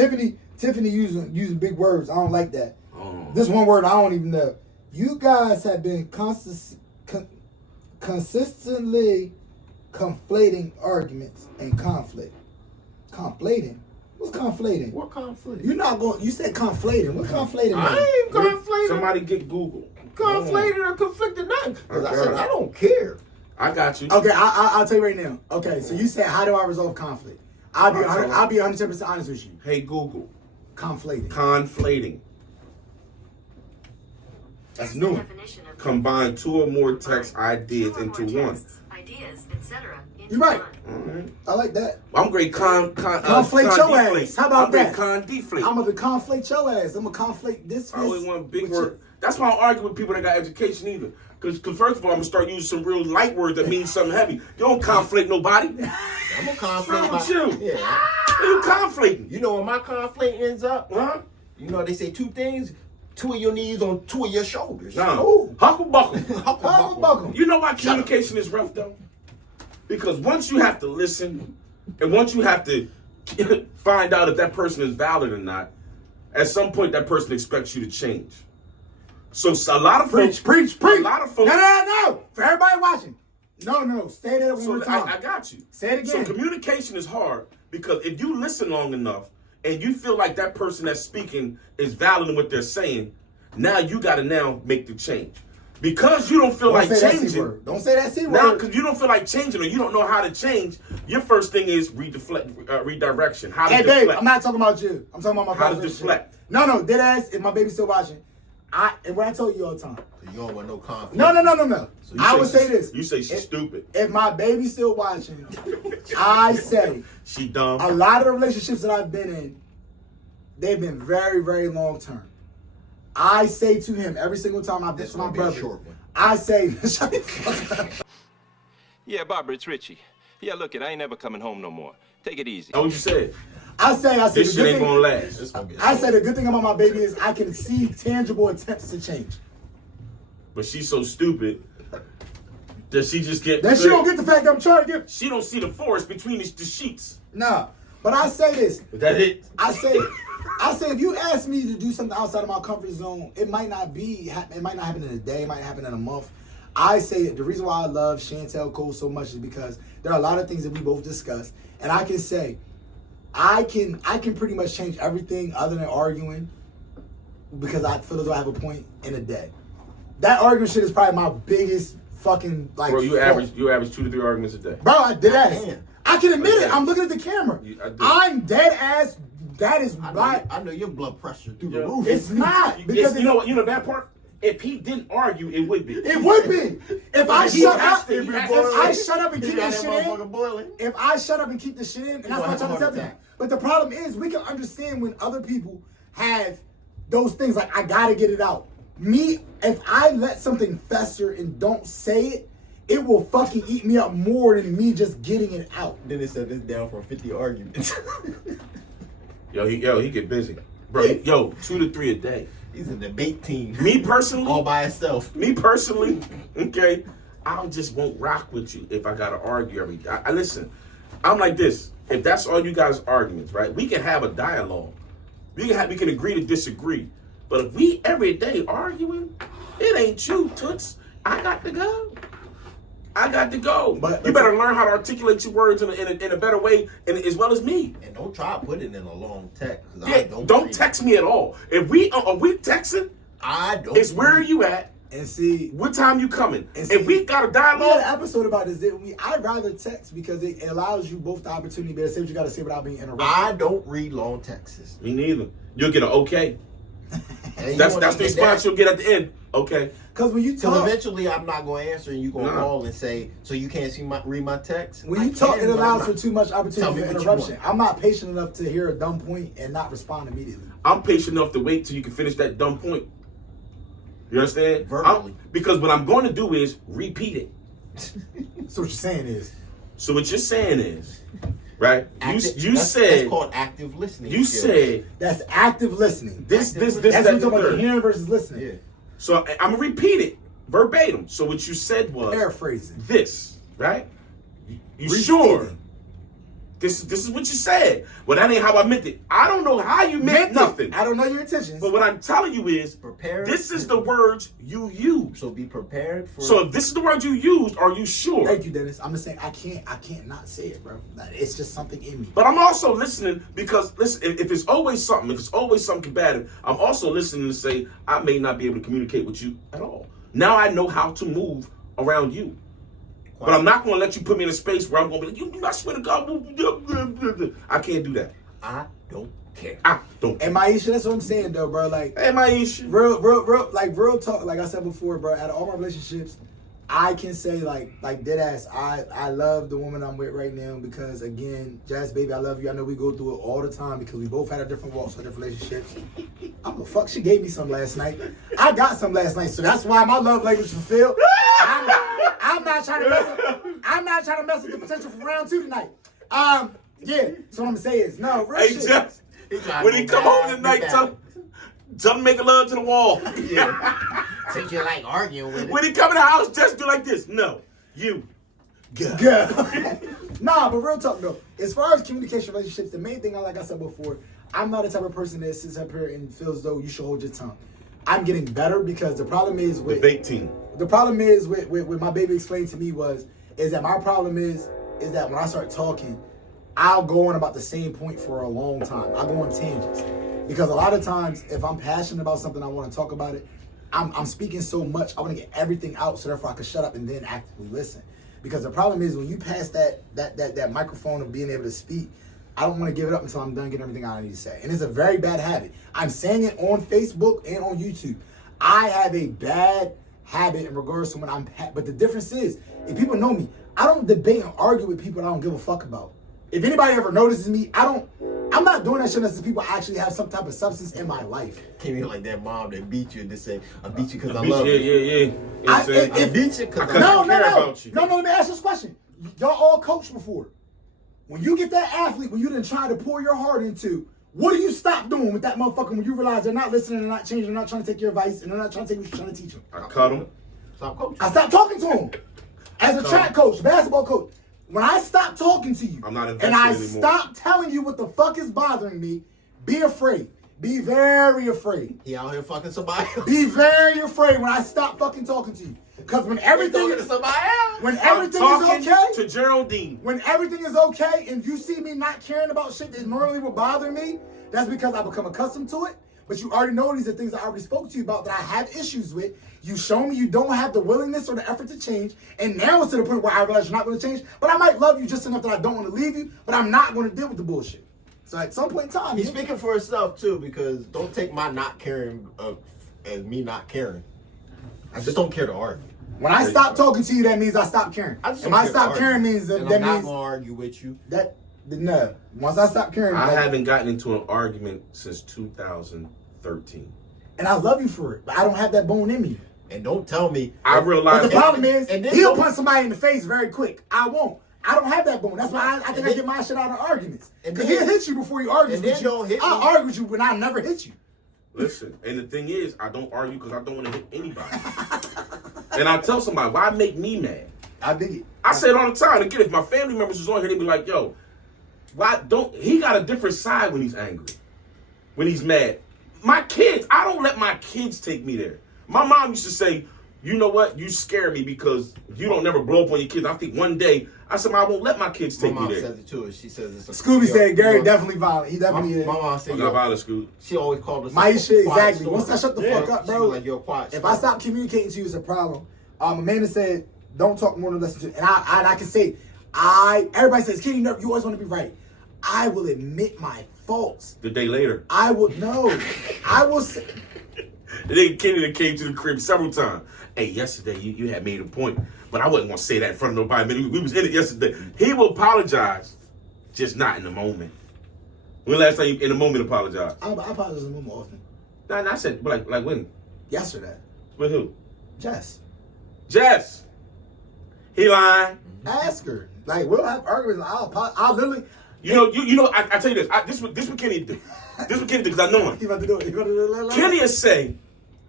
Tiffany using big words. I don't like that. Oh. This one word I don't even know. You guys have been consistently conflating arguments and conflict. Conflating? What's conflating? What conflict? You're not going. You said conflating. What conflating? I mean? ain't conflating. Somebody get Google. Conflated or conflicted nothing. Because I said Okay. I don't care. I got you. Okay, I'll tell you right now. Okay, so you said how do I resolve conflict? I'll be 100% honest with you. Hey Google. Conflating. Conflating. That's new. Combine two or more text ideas into one. Ideas, etc. You're right. I like that. I'm great Conflate your deflate. ass. How about I'm great that? con deflate. I'm gonna conflate your ass. I'm gonna conflate this. I always want big with word. That's why I argue with people that got education either. Because first of all, I'm gonna start using some real light words that mean something heavy. You don't conflate nobody. I'm a What's wrong conflict. with you? Yeah. What are you conflating? You know when my conflict ends up? Huh? You know they say two things. Two of your knees on two of your shoulders. No. Huckle buckle. Huckle buckle. You know why communication is rough though? Because once you have to listen, and once you have to find out if that person is valid or not, at some point that person expects you to change. So a lot of folks, Preach. a lot of folks. No. For everybody watching. No. Say that one So more time. I got you. Say it again. So communication is hard because if you listen long enough and you feel like that person that's speaking is valid in what they're saying, now you got to now make the change. Because you don't feel Don't like say that C changing. word. Don't say that C Now, word. because you don't feel like changing or you don't know how to change, your first thing is redirection. How to Hey, deflect. babe, I'm not talking about you. I'm talking about my How to brother's deflect. shit. No, dead ass. If my baby's still watching, and what I told you all the time. You don't want no conflict. No. So you I would say she's- this. You say she's stupid. If my baby's still watching, I say She dumb. a lot of the relationships that I've been in, they've been very, very long term. I say to him every single time I've been This to my gonna be a brother, short one. I say, shut the fuck up. Yeah, Barbara, it's Richie. Yeah, look, I ain't never coming home no more. Take it easy. That's what you said. I say, This the shit good ain't thing- gonna last. It's gonna be a I short say the good thing about my baby is I can see tangible attempts to change. But she's so stupid that she just get. Then she don't get the fact that I'm trying to get. She don't see the forest between the sheets. Nah, but I say this. Is that it? I say if you ask me to do something outside of my comfort zone, it might not happen in a day, it might happen in a month. I say the reason why I love Chantel Cole so much is because there are a lot of things that we both discussed, and I can say I can pretty much change everything other than arguing because I feel as though I have a point in a day. That argument shit is probably my biggest fucking like. Bro, you average 2 to 3 arguments a day. Bro, I did ass. Damn. I can admit it. Okay. I'm looking at the camera. I do. I'm dead ass. That is my. I know your blood pressure through the Yeah. roof. It's not because You know what? You know the bad part? If he didn't argue, it would be. it would be. If I He shut has up, to- if he has I to- shut up and keep got this that shit in, motherfucker boiling. if I shut up and keep the shit in, and that's what I'm trying to tell you. But the problem is, we can understand when other people have those things like I gotta get it out. Me, if I let something fester and don't say it, it will fucking eat me up more than me just getting it out. Then it said this down from 50 arguments. Yo, he get busy. Bro, 2 to 3 a day. He's a debate team. Me personally, all by himself. okay, I just won't rock with you if I gotta argue every day. I listen. I'm like this. If that's all you guys' arguments, right? We can have a dialogue. We can agree to disagree. But if we every day arguing, it ain't you, Toots. I got to go. But- you better learn how to articulate your words in a better way, and as well as me. And don't try to put it in a long text. 'Cause Yeah, I don't read text me at all. If we texting, it. I don't. it's where are read. you at? And see, What time you coming? And If we got a we had an dialogue, episode about this, didn't we? I'd rather text because it allows you both the opportunity to be able to say what you got to say without being interrupted. I don't read long texts. me neither. You'll get an okay. And you That's wanna the get response that? you'll get at the end. Okay. Because when you Till talk, eventually I'm not going to answer and you going to Nah. call and say, so you can't read my text? when I you talk, can, it but allows I'm for not. too much Tell opportunity me for what you interruption. want. I'm not patient enough to hear a dumb point and not respond immediately. I'm patient enough to wait till you can finish that dumb point. You understand? Verbally. Because what I'm going to do is repeat it. So what you're saying is, So what you're saying is, right? Active- You that's said called active listening. you skills. said that's active listening. this, That's that, what and you're the talking about, third. hearing versus listening. Yeah. So I'm gonna repeat it verbatim. So what you said was Paraphrasing. this, right? You Restating. sure? This is what you said. Well, that ain't how I meant it. I don't know how you meant nothing. I don't know your intentions. But what I'm telling you is, Prepare. this is the words you use. So be prepared for. So if this is the words you used, are you sure? Thank you, Dennis. I'm just saying I can't not say it, bro. It's just something in me. But I'm also listening because listen, if it's always something combative, I'm also listening to say I may not be able to communicate with you at all. Now I know how to move around you. But I'm not going to let you put me in a space where I'm going to be like, I swear to God, I can't do that. I don't care. I don't. And Maisha, that's what I'm saying, though, bro. Like, Hey, my issue. real talk. Like I said before, bro. Out of all my relationships, I can say like dead ass. I love the woman I'm with right now because again, Jazz baby, I love you. I know we go through it all the time because we both had a different walks for different relationships. I'm the fuck. She gave me some last night. I got some last night, so that's why my love language fulfilled. I'm not trying to mess with the potential for round 2 tonight. Yeah. So what I'm saying is no real Hey, shit. Jeff, when he come home tonight, tell him make a love to the wall. Yeah. Since you like arguing with it. When he come in the house, just do like this. No, you. Go. Yeah. Nah, but real talk though. As far as communication relationships, the main thing, like I said before, I'm not the type of person that sits up here and feels though you should hold your tongue. I'm getting better because the problem is with Debate team. the problem is with my baby explained to me is that my problem is that when I start talking, I'll go on about the same point for a long time. I'll go on tangents. Because a lot of times, if I'm passionate about something, I want to talk about it, I'm speaking so much, I want to get everything out so therefore I can shut up and then actively listen. Because the problem is when you pass that microphone of being able to speak, I don't want to give it up until I'm done getting everything I need to say. And it's a very bad habit. I'm saying it on Facebook and on YouTube. I have a bad habit in regards to when I'm, but the difference is, if people know me, I don't debate and argue with people I don't give a fuck about. If anybody ever notices me, I'm not doing that shit unless people actually have some type of substance in my life. Came in like that mom that beat you and just say, I beat you because I love you. Yeah. I beat you because No, about you. let me ask you this question. Y'all all coached before. When you get that athlete, when you done try to pour your heart into, what do you stop doing with that motherfucker when you realize they're not listening, they're not changing, they're not trying to take your advice, and they're not trying to take what you're trying to teach them? I cut him. Stop coaching. I stopped talking to him. As a track coach, basketball coach, when I stopped talking to you, I'm not invested and I anymore. stopped telling you what the fuck is bothering me, be afraid. Be very afraid. He out here fucking somebody else. Be very afraid when I stop fucking talking to you. Because when everything talking to somebody else. when I'm everything talking is okay, to Geraldine. when everything is okay and you see me not caring about shit that normally would bother me, that's because I become accustomed to it. But you already know these are things I already spoke to you about that I have issues with. You show me you don't have the willingness or the effort to change. And now it's to the point where I realize you're not going to change. But I might love you just enough that I don't want to leave you. But I'm not going to deal with the bullshit. So at some point in time, He's speaking for himself too, because don't take my not caring as me not caring. I just don't care to argue. when I stop talking to you, that means I stop caring. I just And don't I care to stop argue. caring means that, And that I'm not means gonna argue with you. that no. Once I stop caring, I like, haven't gotten into an argument since 2013. and I love you for it, but I don't have that bone in me. And don't tell me. I But realize the problem is, and then he'll don't- punch somebody in the face very quick. I won't. I don't have that bone. That's why I think And I then- get my shit out of arguments. and Because then- he'll hit you before he argues and then with you. don't hit I'll me. argue with you when I never hit you. Listen, and the thing is, I don't argue because I don't want to hit anybody. And I tell somebody, why make me mad? I dig it. I say it all the time. Again, if my family members was on here, they'd be like, yo, why don't he got a different side when he's angry, when he's mad. My kids, I don't let my kids take me there. My mom used to say, you know what, you scare me because you don't never blow up on your kids. I think one day, I said, I won't let my kids My take me mom there. says it too. She says it's a Scooby said Gary yo, definitely violent. He My, definitely is. my mom said, I'm not yo, violent, Scoot. she always called us My a shit, quiet exactly. storm. Once I shut the fuck up, She bro. was like, you're a quiet If I storm. stop communicating to you, it's a problem. Amanda said, don't talk more than listen to. And I can say, everybody says, Kenny, you always want to be right. I will admit my faults. The day later, I will say. the day Kenny came to the crib several times. Hey, yesterday you had made a point, but I wasn't gonna say that in front of nobody. Man, we was in it yesterday. He will apologize, just not in the moment. When last time you in the moment apologize? I apologize more often. Nah, I said like when? Yesterday. With who? Jess. Jess. He lying. Ask her. Like, we'll have arguments. I'll literally. You know. I tell you this. This what Kenny do. This what Kenny do because I know him. He about to do it. He about to do it. Kenny is saying,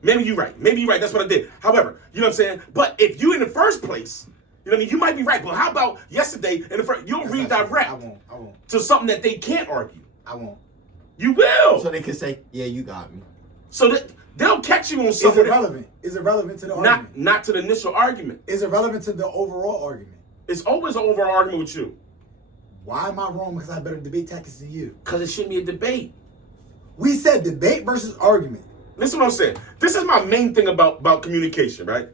maybe you're right. Maybe you're right. That's what I did. However, you know what I'm saying? But if you in the first place, you know what I mean? You might be right. But how about yesterday in the first, you'll redirect I won't. to something that they can't argue. I won't. You will. So they can say, yeah, you got me. So that they'll catch you on Is something. it relevant? Is it relevant to the argument? Not to the initial argument. Is it relevant to the overall argument? It's always an overall argument with you. Why am I wrong? Because I have better debate tactics than you. Because it shouldn't be a debate. We said debate versus argument. Listen to what I'm saying. This is my main thing about communication, right?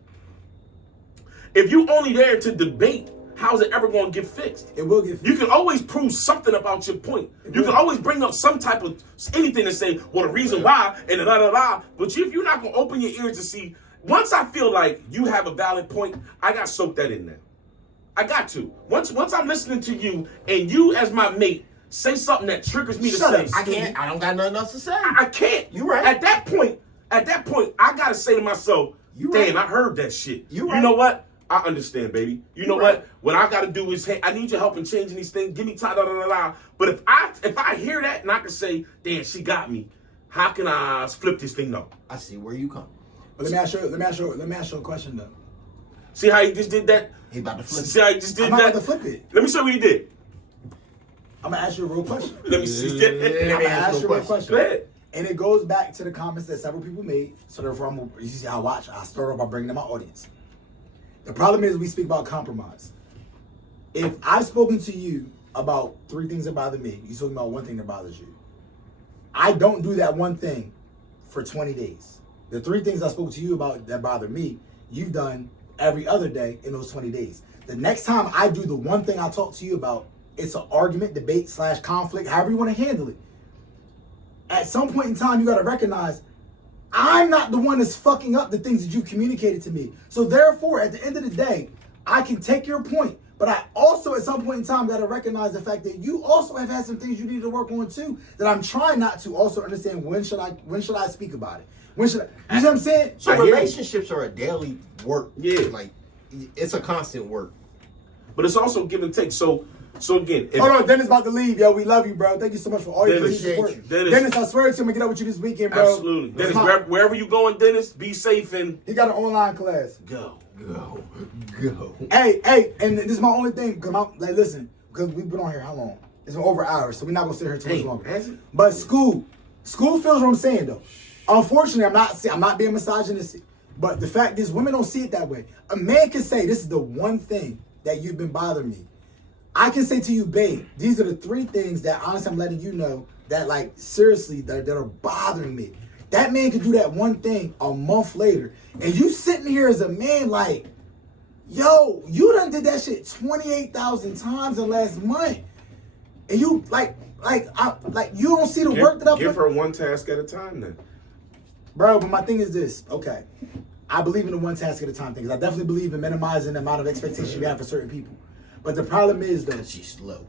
If you only there to debate, how's it ever going to get fixed? It will get You can always prove something about your point. You can always bring up some type of anything to say, well, the reason why, and da da da. But if you're not going to open your ears to see, once I feel like you have a valid point, I got to soak that in there. I got to. Once I'm listening to you, and you as my mate say something that triggers me to Shut say, up, I can't. I don't got nothing else to say. I can't. You right. At that point, I gotta say to myself, You damn, right. I heard that shit. You You right. know what? I understand, baby. You know right. what I gotta do is, hey, I need your help in changing these things. Give me time, da da da da. But if I hear that and I can say, damn, she got me. How can I flip this thing though? I see where you come. But let me ask you a question though. See how he just did that? He about to flip. See how he just did I'm not that? about to flip it. Let me show you what he did. I'm gonna ask you a real question. Let me see. Let I'm me gonna ask ask you you a a question. Go ahead. And it goes back to the comments that several people made. So therefore, you see how I start off by bringing to my audience. The problem is we speak about compromise. If I've spoken to you about 3 things that bother me. You told me about 1 thing that bothers you. I don't do that 1 thing for 20 days. The 3 things I spoke to you about that bother me, you've done every other day in those 20 days. The next time I do the 1 thing I talk to you about, it's an argument, debate, / conflict, however you want to handle it. At some point in time, you got to recognize I'm not the one that's fucking up the things that you've communicated to me. So therefore, at the end of the day, I can take your point, but I also at some point in time got to recognize the fact that you also have had some things you need to work on too, that I'm trying not to also understand when should I speak about it? When should I, you know what I'm saying? So I hear you. relationships are a daily work. Yeah. Like, it's a constant work. But it's also give and take. So again, if, Hold on, Dennis about to leave, yo. We love you, bro. Thank you so much for all your Dennis, support. appreciate you. Dennis, I swear to you, I'm gonna get up with you this weekend, bro. absolutely, Dennis, Come on. wherever you going, Dennis, be safe and He got an online class. go. Go. Hey, and this is my only thing. Cause I'm like, listen, because we've been on here how long? It's been over hours, so we're not gonna sit here too much Hey, longer. has it? But school feels what I'm saying though. Unfortunately, I'm not being misogynistic, but the fact is, women don't see it that way. A man can say, this is the 1 thing that you've been bothering me. I can say to you, babe, these are the 3 things that honestly I'm letting you know that, like, seriously, that are bothering me. That man could do that 1 thing a month later, and you sitting here as a man like, yo, you done did that shit 28,000 times in the last month, and you like you don't see the work that I Give put. her 1 task at a time then. Bro, but my thing is this, okay. I believe in the 1 task at a time thing, because I definitely believe in minimizing the amount of expectation you have for certain people. But the problem is though, She's slow.